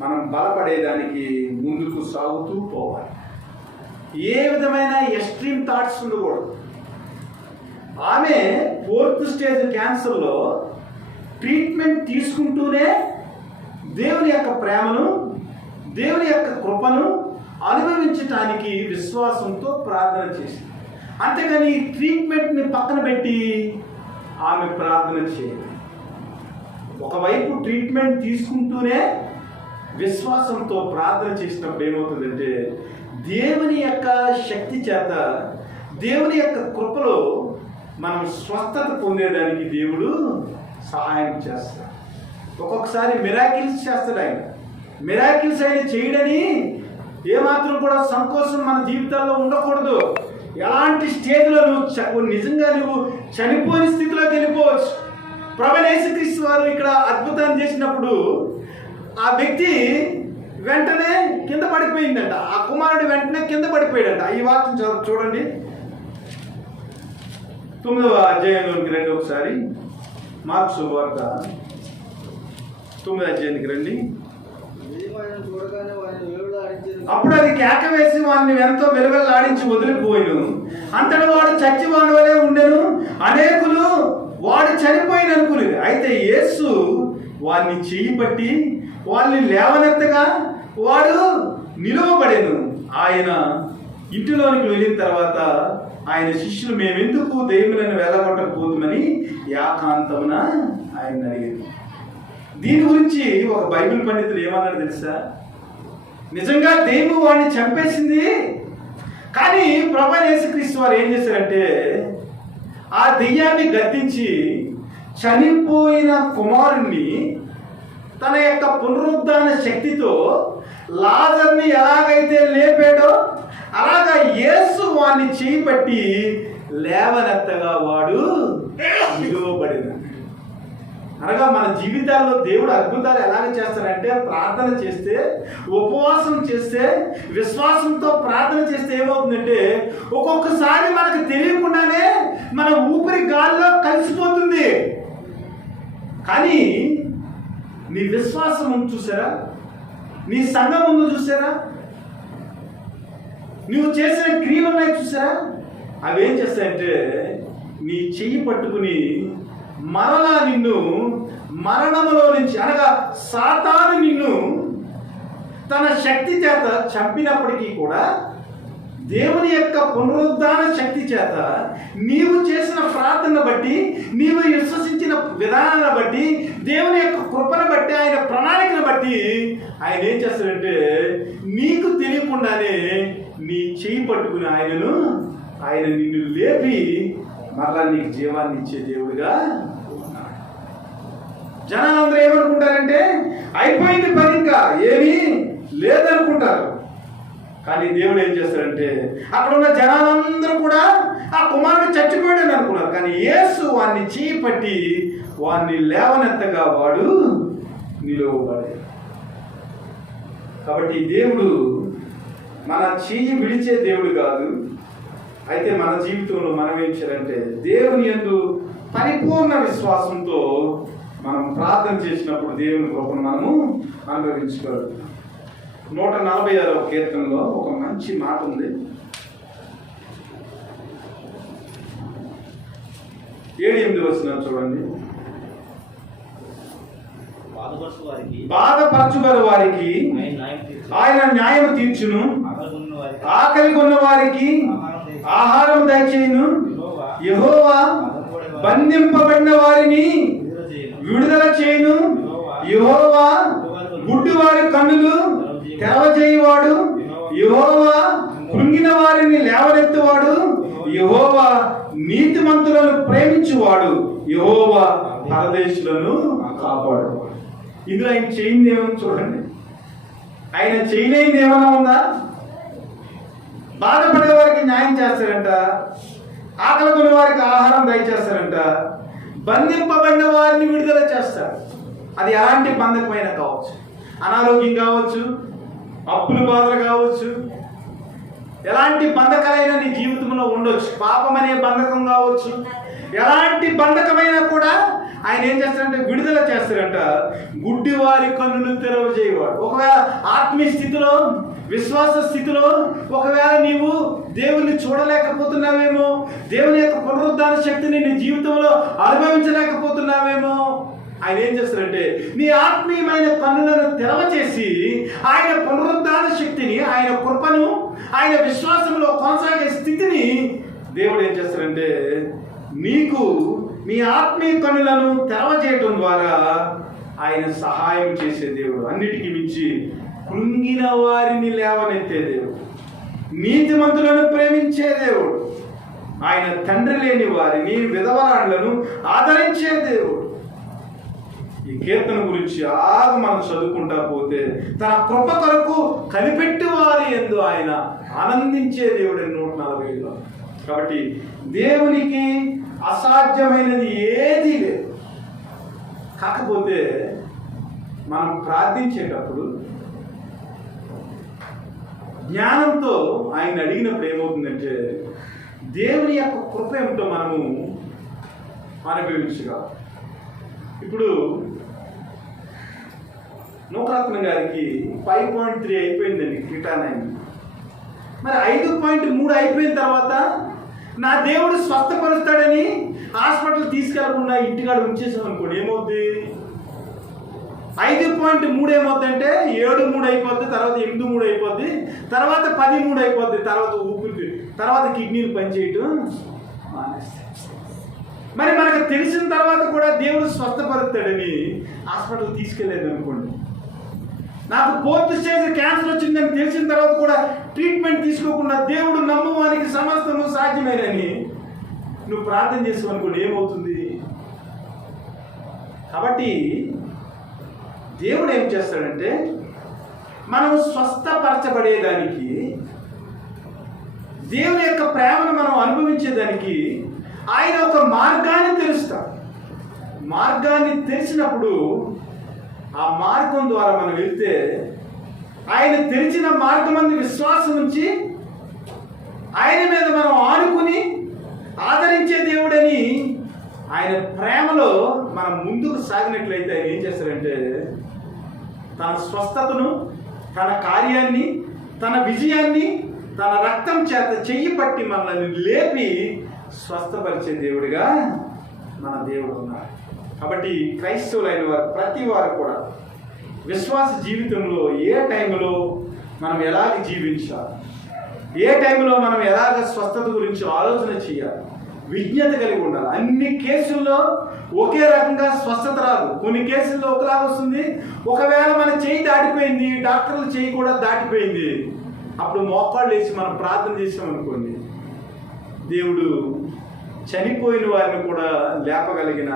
మనం బలపడేదానికి ముందుకు సాగుతూ పోవాలి. ఏ విధమైన ఎక్స్ట్రీమ్ థాట్స్ ఉండకూడదు. ఆమె 4th స్టేజ్ క్యాన్సర్లో ట్రీట్మెంట్ తీసుకుంటూనే దేవుని యొక్క ప్రేమను, దేవుని యొక్క కృపను అనుభవించటానికి విశ్వాసంతో ప్రార్థన చేసింది. అంతేగాని ట్రీట్మెంట్ని పక్కన పెట్టి ఆమె ప్రార్థన చేయాలి. ఒకవైపు ట్రీట్మెంట్ తీసుకుంటూనే విశ్వాసంతో ప్రార్థన చేసినప్పుడు ఏమవుతుందంటే దేవుని యొక్క శక్తి చేత, దేవుని యొక్క కృపలో మనం స్వస్థత పొందేదానికి దేవుడు సహాయం చేస్తాడు. ఒక్కొక్కసారి మిరాకిల్స్ చేస్తాడు ఆయన. మిరాకిల్స్ ఆయన చేయడని ఏమాత్రం కూడా సంకోచం మన జీవితాల్లో ఉండకూడదు. ఎలాంటి స్టేజ్లో నువ్వు నిజంగా చనిపోయిన స్థితిలోకి వెళ్ళిపోవచ్చు. ప్రభువైన యేసుక్రీస్తు వారు ఇక్కడ అద్భుతాన్ని చేసినప్పుడు ఆ వ్యక్తి వెంటనే కింద పడిపోయిందంట. ఆ కుమారుడు వెంటనే కింద పడిపోయాడంట. ఈ వాక్యం చూడండి, 9వ అధ్యాయంలోనికి రండి ఒకసారి. మార్కు శుభవార్త 9వ అధ్యాయానికి రండి. అప్పుడు అది కేక వేసి వాడిని ఎంతో వెలువెల్లాడించి వదిలిపోయిను. అంతటి వాడు చచ్చివాని వలె ఉండెను. అనేకులు వాడు చనిపోయిన అనుకుని. అయితే యేసు వాడిని చెయ్యి పట్టి వాళ్ళని లేవనెత్తగా వాడు నిలువబడెను. ఆయన ఇంటిలోనికి వెళ్ళిన తర్వాత ఆయన శిష్యులు మేమెందుకు దెయ్యములను వెళ్ళగొట్టకపోతుందని ఏకాంతమున ఆయన అడిగారు. దీని గురించి ఒక బైబిల్ పండితుడు ఏమన్నాడు తెలుసా? నిజంగా దెయ్యము వాడిని చంపేసింది, కానీ ప్రభువైన యేసుక్రీస్తు వారు ఏం చేశారంటే ఆ దెయ్యాన్ని గద్దించి చనిపోయిన కుమారుణ్ణి తన యొక్క పునరుద్ధాన శక్తితో లాజర్ని ఎలాగైతే లేపాడో అలాగా యేసు వాడిని చేపట్టి లేవనెత్తగా వాడు నిలువబడిన. అనగా మన జీవితాల్లో దేవుడు అద్భుతాలు ఎలాగ చేస్తారంటే, ప్రార్థన చేస్తే, ఉపవాసం చేస్తే, విశ్వాసంతో ప్రార్థన చేస్తే ఏమవుతుందంటే ఒక్కొక్కసారి మనకు తెలియకుండానే మన ఊపిరి గాల్లో కలిసిపోతుంది. కానీ నీ విశ్వాసం ముందు చూసారా? నీ సంఘం ముందు చూసారా? నువ్వు చేసిన క్రియలు ఉన్నాయి చూసారా? అవి ఏం చేస్తాయంటే నీ చెయ్యి పట్టుకుని మరలా నిన్ను మరణములో నుంచి, అనగా సాతాను నిన్ను తన శక్తి చేత చంపినప్పటికీ కూడా దేవుని యొక్క పునరుద్ధాన శక్తి చేత నీవు చేసిన ప్రార్థన బట్టి, నీవు విశ్వసించిన విధానాన్ని బట్టి, దేవుని యొక్క కృపను బట్టి, ఆయన ప్రణాళికను బట్టి ఆయన ఏం చేస్తాడంటే నీకు తెలియకుండానే నీ చెయ్యి పట్టుకుని ఆయన నిన్ను లేపి మరలా నీకు జీవాన్ని ఇచ్చే దేవుడిగా ఉన్నాడు. జనాలందరూ ఏమనుకుంటారంటే అయిపోయింది పని, ఇంకా ఏమీ లేదనుకుంటారు. కానీ దేవుడు ఏం చేస్తాడంటే అక్కడ ఉన్న జనాలందరూ కూడా ఆ కుమారుడు చచ్చిపోయాడని అనుకున్నారు. కానీ యేసు వాడిని చెయ్యి పట్టి వాడిని లేవనెత్తగా వాడు నిలువబడాడు. కాబట్టి దేవుడు మన చెయ్యి విడిచే దేవుడు కాదు. అయితే మన జీవితంలో మనం ఏం చేయాలంటే దేవుని యందు పరిపూర్ణ విశ్వాసంతో మనం ప్రార్థన చేసినప్పుడు దేవుని కృపను మనము అనుభవించుకోవాలి. 146వ కీర్తనలో ఒక మంచి మాట ఉంది. 7-8 వచనం చూడండి. బాధపరచుగల వారికి ఆయన న్యాయం తీర్చును, ఆకలి కొన్న వారికి ఆహారం దయచేయును. యెహోవా బంధింపబడిన వారిని విడుదల చేయును. యెహోవా గుడ్డివారి కన్నులు తెరవజేయువాడు. యెహోవా కృంగిన వారిని లేవనెత్తువాడు. యెహోవా నీతిమంతులను ప్రేమించువాడు. యెహోవా పరదేశులను కాపాడువాడు. ఇందులో ఆయన చేయింది ఏమని చూడండి. ఆయన చేయలేనిది ఏమైనా ఉందా? బాధపడే వారికి న్యాయం చేస్తారంట, ఆకలి కొనే వారికి ఆహారం దయచేస్తారంట, బంధింపబడిన వారిని విడుదల చేస్తారు. అది ఎలాంటి బంధకమైనా కావచ్చు, అనారోగ్యం కావచ్చు, అప్పుల బాధలు కావచ్చు, ఎలాంటి బంధకాలైనా నీ జీవితంలో ఉండొచ్చు. పాపం అనే బంధకం కావచ్చు, ఎలాంటి బంధకమైనా కూడా ఆయన ఏం చేస్తారంటే విడుదల చేస్తారంట. గుడ్డివారి కన్నులు తెరవజేయవాడు. ఒకవేళ ఆత్మీయ స్థితిలో, విశ్వాస స్థితిలో ఒకవేళ నీవు దేవుణ్ణి చూడలేకపోతున్నావేమో, దేవుని యొక్క పునరుద్ధాన శక్తిని నీ జీవితంలో అనుభవించలేకపోతున్నావేమో, ఆయన ఏం చేస్తారంటే నీ ఆత్మీయమైన కన్నులను తెరవచేసి ఆయన పునరుద్ధాన శక్తిని, ఆయన కృపను, ఆయన విశ్వాసంలో కొనసాగే స్థితిని దేవుడు ఏం చేస్తారంటే నీకు నీ ఆత్మీయ కన్నులను తెరవచేయటం ద్వారా ఆయన సహాయం చేసే దేవుడు. అన్నిటికీ మించి కృంగిన వారిని లేవనెత్తే దేవుడు, నీతిమంతులను ప్రేమించే దేవుడు, ఆయన తండ్రి లేని వారిని, విధవరాళ్లను ఆదరించే దేవుడు. ఈ కీర్తన గురించి మనం చదువుకుంటా పోతే తన కృప కొరకు కనిపెట్టి వారి యందు ఆయన ఆనందించే దేవుడు 145లో. కాబట్టి దేవునికి అసాధ్యమైనది ఏదీ లేదు. కాకపోతే మనం ప్రార్థించేటప్పుడు జ్ఞానంతో ఆయన అడిగినప్పుడు ఏమవుతుందంటే దేవుని యొక్క కృప ఏమిటో మనము అనుభవించగలరు. ఇప్పుడు నూకరత్నం గారికి 5.3 అయిపోయిందండి రిటర్న్ అయింది. మరి 5.3 అయిపోయిన తర్వాత నా దేవుడు స్వస్థపరుస్తాడని హాస్పిటల్ తీసుకెళ్లకుండా ఇంటికాడ ఉంచేసాం అనుకోండి, ఏమవుద్ది? 5.3 ఏమవుతుందంటే 7.3 అయిపోద్ది, తర్వాత 8.3 అయిపోద్ది, తర్వాత 10.3 అయిపోద్ది, తర్వాత ఊపిరి, తర్వాత కిడ్నీలు పనిచేయటం మానేస్తాయి. మరి మనకు తెలిసిన తర్వాత కూడా దేవుడు స్వస్థపరుస్తాడని హాస్పిటల్ తీసుకెళ్ళలేదు అనుకోండి, నాకు 4th స్టేజ్ క్యాన్సర్ వచ్చిందని తెలిసిన తర్వాత కూడా ట్రీట్మెంట్ తీసుకోకుండా దేవుడు నమ్మువానికి సమస్తము సాధ్యమేనని నువ్వు ప్రార్థన చేసావు అనుకోండి, ఏమవుతుంది? కాబట్టి దేవుడు ఏం చేస్తాడంటే మనం స్వస్థపరచబడేదానికి, దేవుని యొక్క ప్రేమను మనం అనుభవించేదానికి ఆయన ఒక మార్గాన్ని తెరుస్తాడు. మార్గాన్ని తెరిచినప్పుడు ఆ మార్గం ద్వారా మనం వెళ్తే ఆయన తెరిచిన మార్గం అందు విశ్వాసం ఉంచి ఆయన మీద మనం ఆనుకుని ఆదరించే దేవుడని ఆయన ప్రేమలో మనం ముందుకు సాగినట్లయితే ఆయన ఏం చేస్తారంటే తన స్వస్థతను, తన కార్యాన్ని, తన విజయాన్ని తన రక్తం చేత చెయ్యి పట్టి మనల్ని లేపి స్వస్థపరిచే దేవుడిగా మన దేవుడు ఉన్నాడు. కాబట్టి క్రైస్తవులైన వారు ప్రతి వారు కూడా విశ్వాస జీవితంలో ఏ టైంలో మనం ఎలాగ జీవించాలి, ఏ టైంలో మనం ఎలాగ స్వస్థత గురించి ఆలోచన చేయాలి, విజ్ఞత కలిగి ఉండాలి. అన్ని కేసుల్లో ఒకే రకంగా స్వస్థత రాదు. కొన్ని కేసుల్లో ఒకలాగా వస్తుంది. ఒకవేళ మన చేయి దాటిపోయింది, డాక్టర్ల చేయి కూడా దాటిపోయింది, అప్పుడు మోకాళ్ళు వేసి మనం ప్రార్థన చేసామనుకోండి, దేవుడు చనిపోయిన వారిని కూడా లేపగలిగిన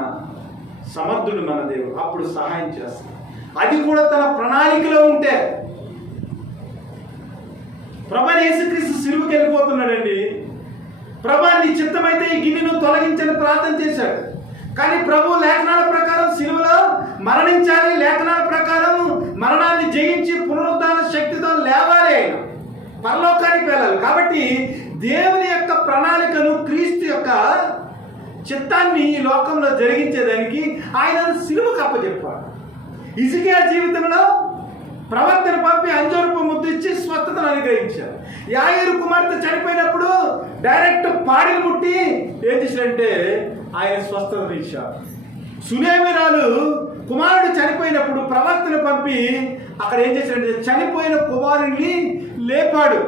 సమర్థుడు మన దేవుడు. అప్పుడు సహాయం చేస్తాడు. అది కూడా తన ప్రణాళికలో ఉంటే. ప్రభువైన యేసుక్రీస్తు సిలువకి వెళ్ళిపోతున్నాడండి. ప్రభువా నీ చిత్తమైతే ఈ గిన్నెను తొలగించని ప్రార్థన చేశాడు. కానీ ప్రభు లేఖనాల ప్రకారం సిలువలో మరణించాలి, లేఖనాల ప్రకారం మరణాన్ని జయించి పునరుద్ధాన శక్తితో లేవాలి, ఆయన పరలోకానికి వెళ్ళాలి. కాబట్టి దేవుని యొక్క ప్రణాళికను, క్రీస్తు యొక్క చిత్తాన్ని ఈ లోకంలో జరిగించేదానికి ఆయన సిలువకు అప్పచెప్పాడు. హిజ్కియా జీవితంలో ప్రవక్తను పంపి అంజూరపు ముద్దు ఇచ్చి స్వస్థతను అనుగ్రహించారు. యాయీరు కుమార్తె చనిపోయినప్పుడు డైరెక్ట్ పాడిని ముట్టి ఏం చేశాడంటే ఆయన స్వస్థతను ఇచ్చారు. సునేమిరాలు కుమారుడు చనిపోయినప్పుడు ప్రవక్తను పంపి అక్కడ ఏం చేశాడంటే చనిపోయిన కుమారుడిని లేపాడు.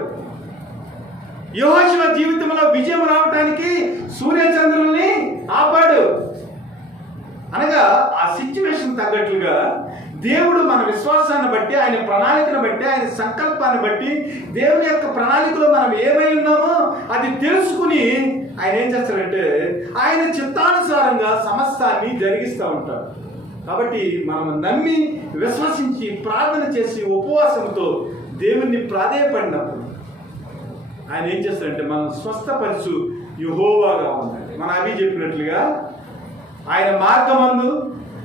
యెహోషువ జీవితంలో విజయం రావడానికి సూర్యచంద్రుల్ని ఆపాడు. అనగా ఆ సిచ్యువేషన్ తగ్గట్లుగా దేవుడు మన విశ్వాసాన్ని బట్టి, ఆయన ప్రణాళికను బట్టి, ఆయన సంకల్పాన్ని బట్టి, దేవుని యొక్క ప్రణాళికలో మనం ఏమై ఉన్నామో అది తెలుసుకుని ఆయన ఏం చేస్తాడంటే ఆయన చిత్తానుసారంగా సమస్తాన్ని జరిగిస్తూ ఉంటాడు. కాబట్టి మనం నమ్మి విశ్వసించి ప్రార్థన చేసి ఉపవాసంతో దేవుణ్ణి ప్రాధేయపడినప్పుడు ఆయన ఏం చేస్తాడంటే మనం స్వస్థపరచు యెహోవాగా ఉండాలి. మన అవి చెప్పినట్లుగా ఆయన మార్గమందు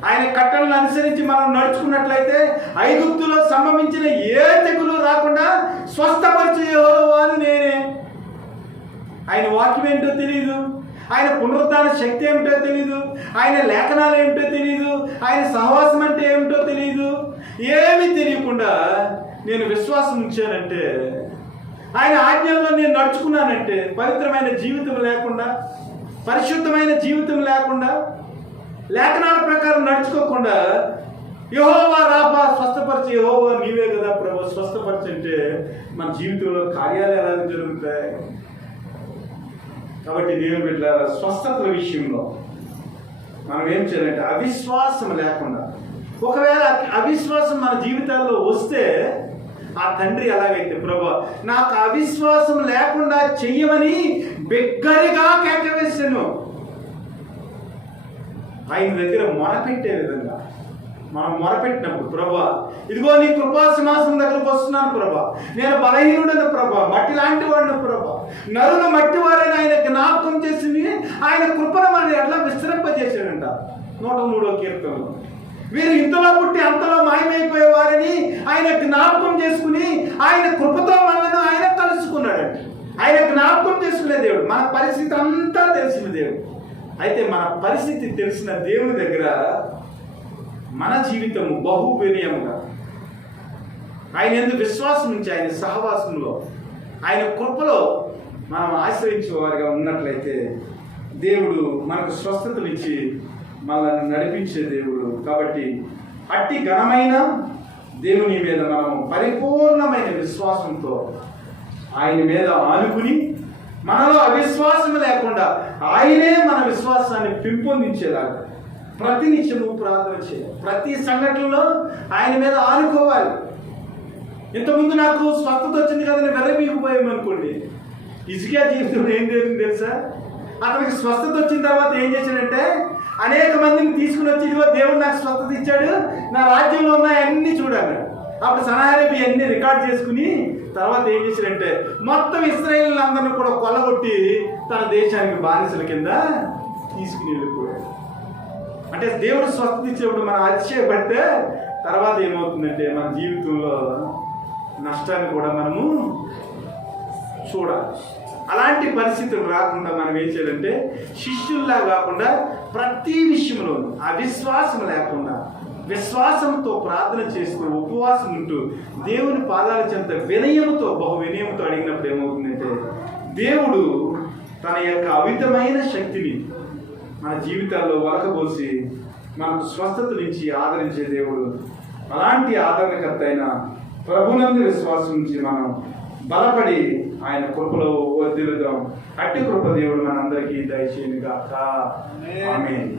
ఆయన కట్టలను అనుసరించి మనం నడుచుకున్నట్లయితే ఐగుప్తులో సంభవించిన ఏ తెగులు రాకుండా స్వస్థపరచు యెహోవాను నేనే. ఆయన వాక్యం ఏంటో తెలియదు, ఆయన పునరుద్ధాన శక్తి ఏమిటో తెలియదు, ఆయన లేఖనాలు ఏమిటో తెలియదు, ఆయన సహవాసం అంటే ఏమిటో తెలియదు. ఏమీ తెలియకుండా నేను విశ్వాసం ఉంచానంటే, ఆయన ఆజ్ఞల్లో నేను నడుచుకున్నానంటే, పవిత్రమైన జీవితం లేకుండా, పరిశుద్ధమైన జీవితం లేకుండా, లేఖనాల ప్రకారం నడుచుకోకుండా యెహోవా రాపా స్వస్థపరిచి, యెహోవా నీవే కదా ప్రభు స్వస్థపరిచి అంటే మన జీవితంలో కార్యాలు ఎలా జరుగుతాయి? కాబట్టి దేవుని బిడ్డలారా, స్వస్థతల విషయంలో మనం ఏం చేయాలంటే అవిశ్వాసం లేకుండా, ఒకవేళ అవిశ్వాసం మన జీవితాల్లో వస్తే ఆ తండ్రి ఎలాగైతే ప్రభు నాకు అవిశ్వాసం లేకుండా చెయ్యమని బిగ్గరగా కేకవేశాను, ఆయన దగ్గర మొరపెట్టే విధంగా మనం మొరపెట్టినప్పుడు ప్రభా ఇదిగో నీ కృపా సింహాసనం దగ్గరకు వస్తున్నాను ప్రభా, నేను బలహీనుడను ప్రభా, మట్టి లాంటి వాడిని ప్రభా, నరుల మట్టి వారిని ఆయన జ్ఞాపకం చేసింది, ఆయన కృపను మన ఎట్లా విస్తరింపజేశాడంట 103వ కీర్తనలో. వీరు ఇంతలో పుట్టి అంతలో మాయమైపోయేవారని ఆయన జ్ఞాపకం చేసుకుని ఆయన కృపతో మనల్ని ఆయన కలుసుకున్నాడంట. ఆయన జ్ఞాపకం చేసుకునే దేవుడు, మన పరిస్థితి అంతా తెలిసిన దేవుడు. అయితే మన పరిస్థితి తెలిసిన దేవుని దగ్గర మన జీవితము బహు వినయముగా ఆయన యందు విశ్వాసం నుంచి, ఆయన సహవాసంలో, ఆయన కృపలో మనం ఆశ్రయించే వారిగా ఉన్నట్లయితే దేవుడు మనకు స్వస్థతనిచ్చి మనల్ని నడిపించే దేవుడు. కాబట్టి అట్టి ఘనమైన దేవుని మీద మనం పరిపూర్ణమైన విశ్వాసంతో ఆయన మీద ఆనుకుని, మనలో అవిశ్వాసం లేకుండా ఆయనే మన విశ్వాసాన్ని పెంపొందించేలాగా ప్రతినిత్యము ప్రార్థన చేయాలి. ప్రతి సంఘటనలో ఆయన మీద ఆనుకోవాలి. ఇంతకుముందు నాకు స్వస్థత వచ్చింది కదని వెర్రబీగిపోయామనుకోండి, హిజ్కియా జీవితంలో ఏం జరిగింది తెలుసా? అతనికి స్వస్థత వచ్చిన తర్వాత ఏం చేశాడంటే అనేక మందిని తీసుకుని వచ్చి, ఇదిగో దేవుడు నాకు స్వస్థత ఇచ్చాడు, నా రాజ్యంలో ఉన్నాయి అన్నీ చూడాలి. అప్పుడు సనాహరీబు అన్ని రికార్డ్ చేసుకుని తర్వాత ఏం చేశాడంటే మొత్తం ఇశ్రాయేలీయులందరినీ కూడా కొల్లగొట్టి తన దేశానికి బానిసల కింద తీసుకుని వెళ్ళిపోయాడు. అంటే దేవుడు స్వస్థత ఇచ్చేప్పుడు మనం అతిశయపడితే తర్వాత ఏమవుతుందంటే మన జీవితంలో నష్టాన్ని కూడా మనము చూడాలి. అలాంటి పరిస్థితులు రాకుండా మనం ఏం చేయాలంటే శిష్యుల్లా కాకుండా ప్రతి విషయంలో అవిశ్వాసం లేకుండా విశ్వాసంతో ప్రార్థన చేస్తూ ఉపవాసం ఉంటూ దేవుని పాదాల చెంత వినయముతో, బహు వినయముతో అడిగినప్పుడు ఏమవుతుందంటే దేవుడు తన యొక్క అమితమైన శక్తిని మన జీవితాల్లో వలకబోసి మనకు స్వస్థతనిచ్చి ఆదరించే దేవుడు. అలాంటి ఆదరణకర్త అయిన ప్రభునందు విశ్వాసం నుంచి మనం బలపడి ఆయన కృపలో వర్ధిల్లుదాం. అట్టి కృప దేవుడు మనందరికీ దయచేయును గాక. ఆమేన్.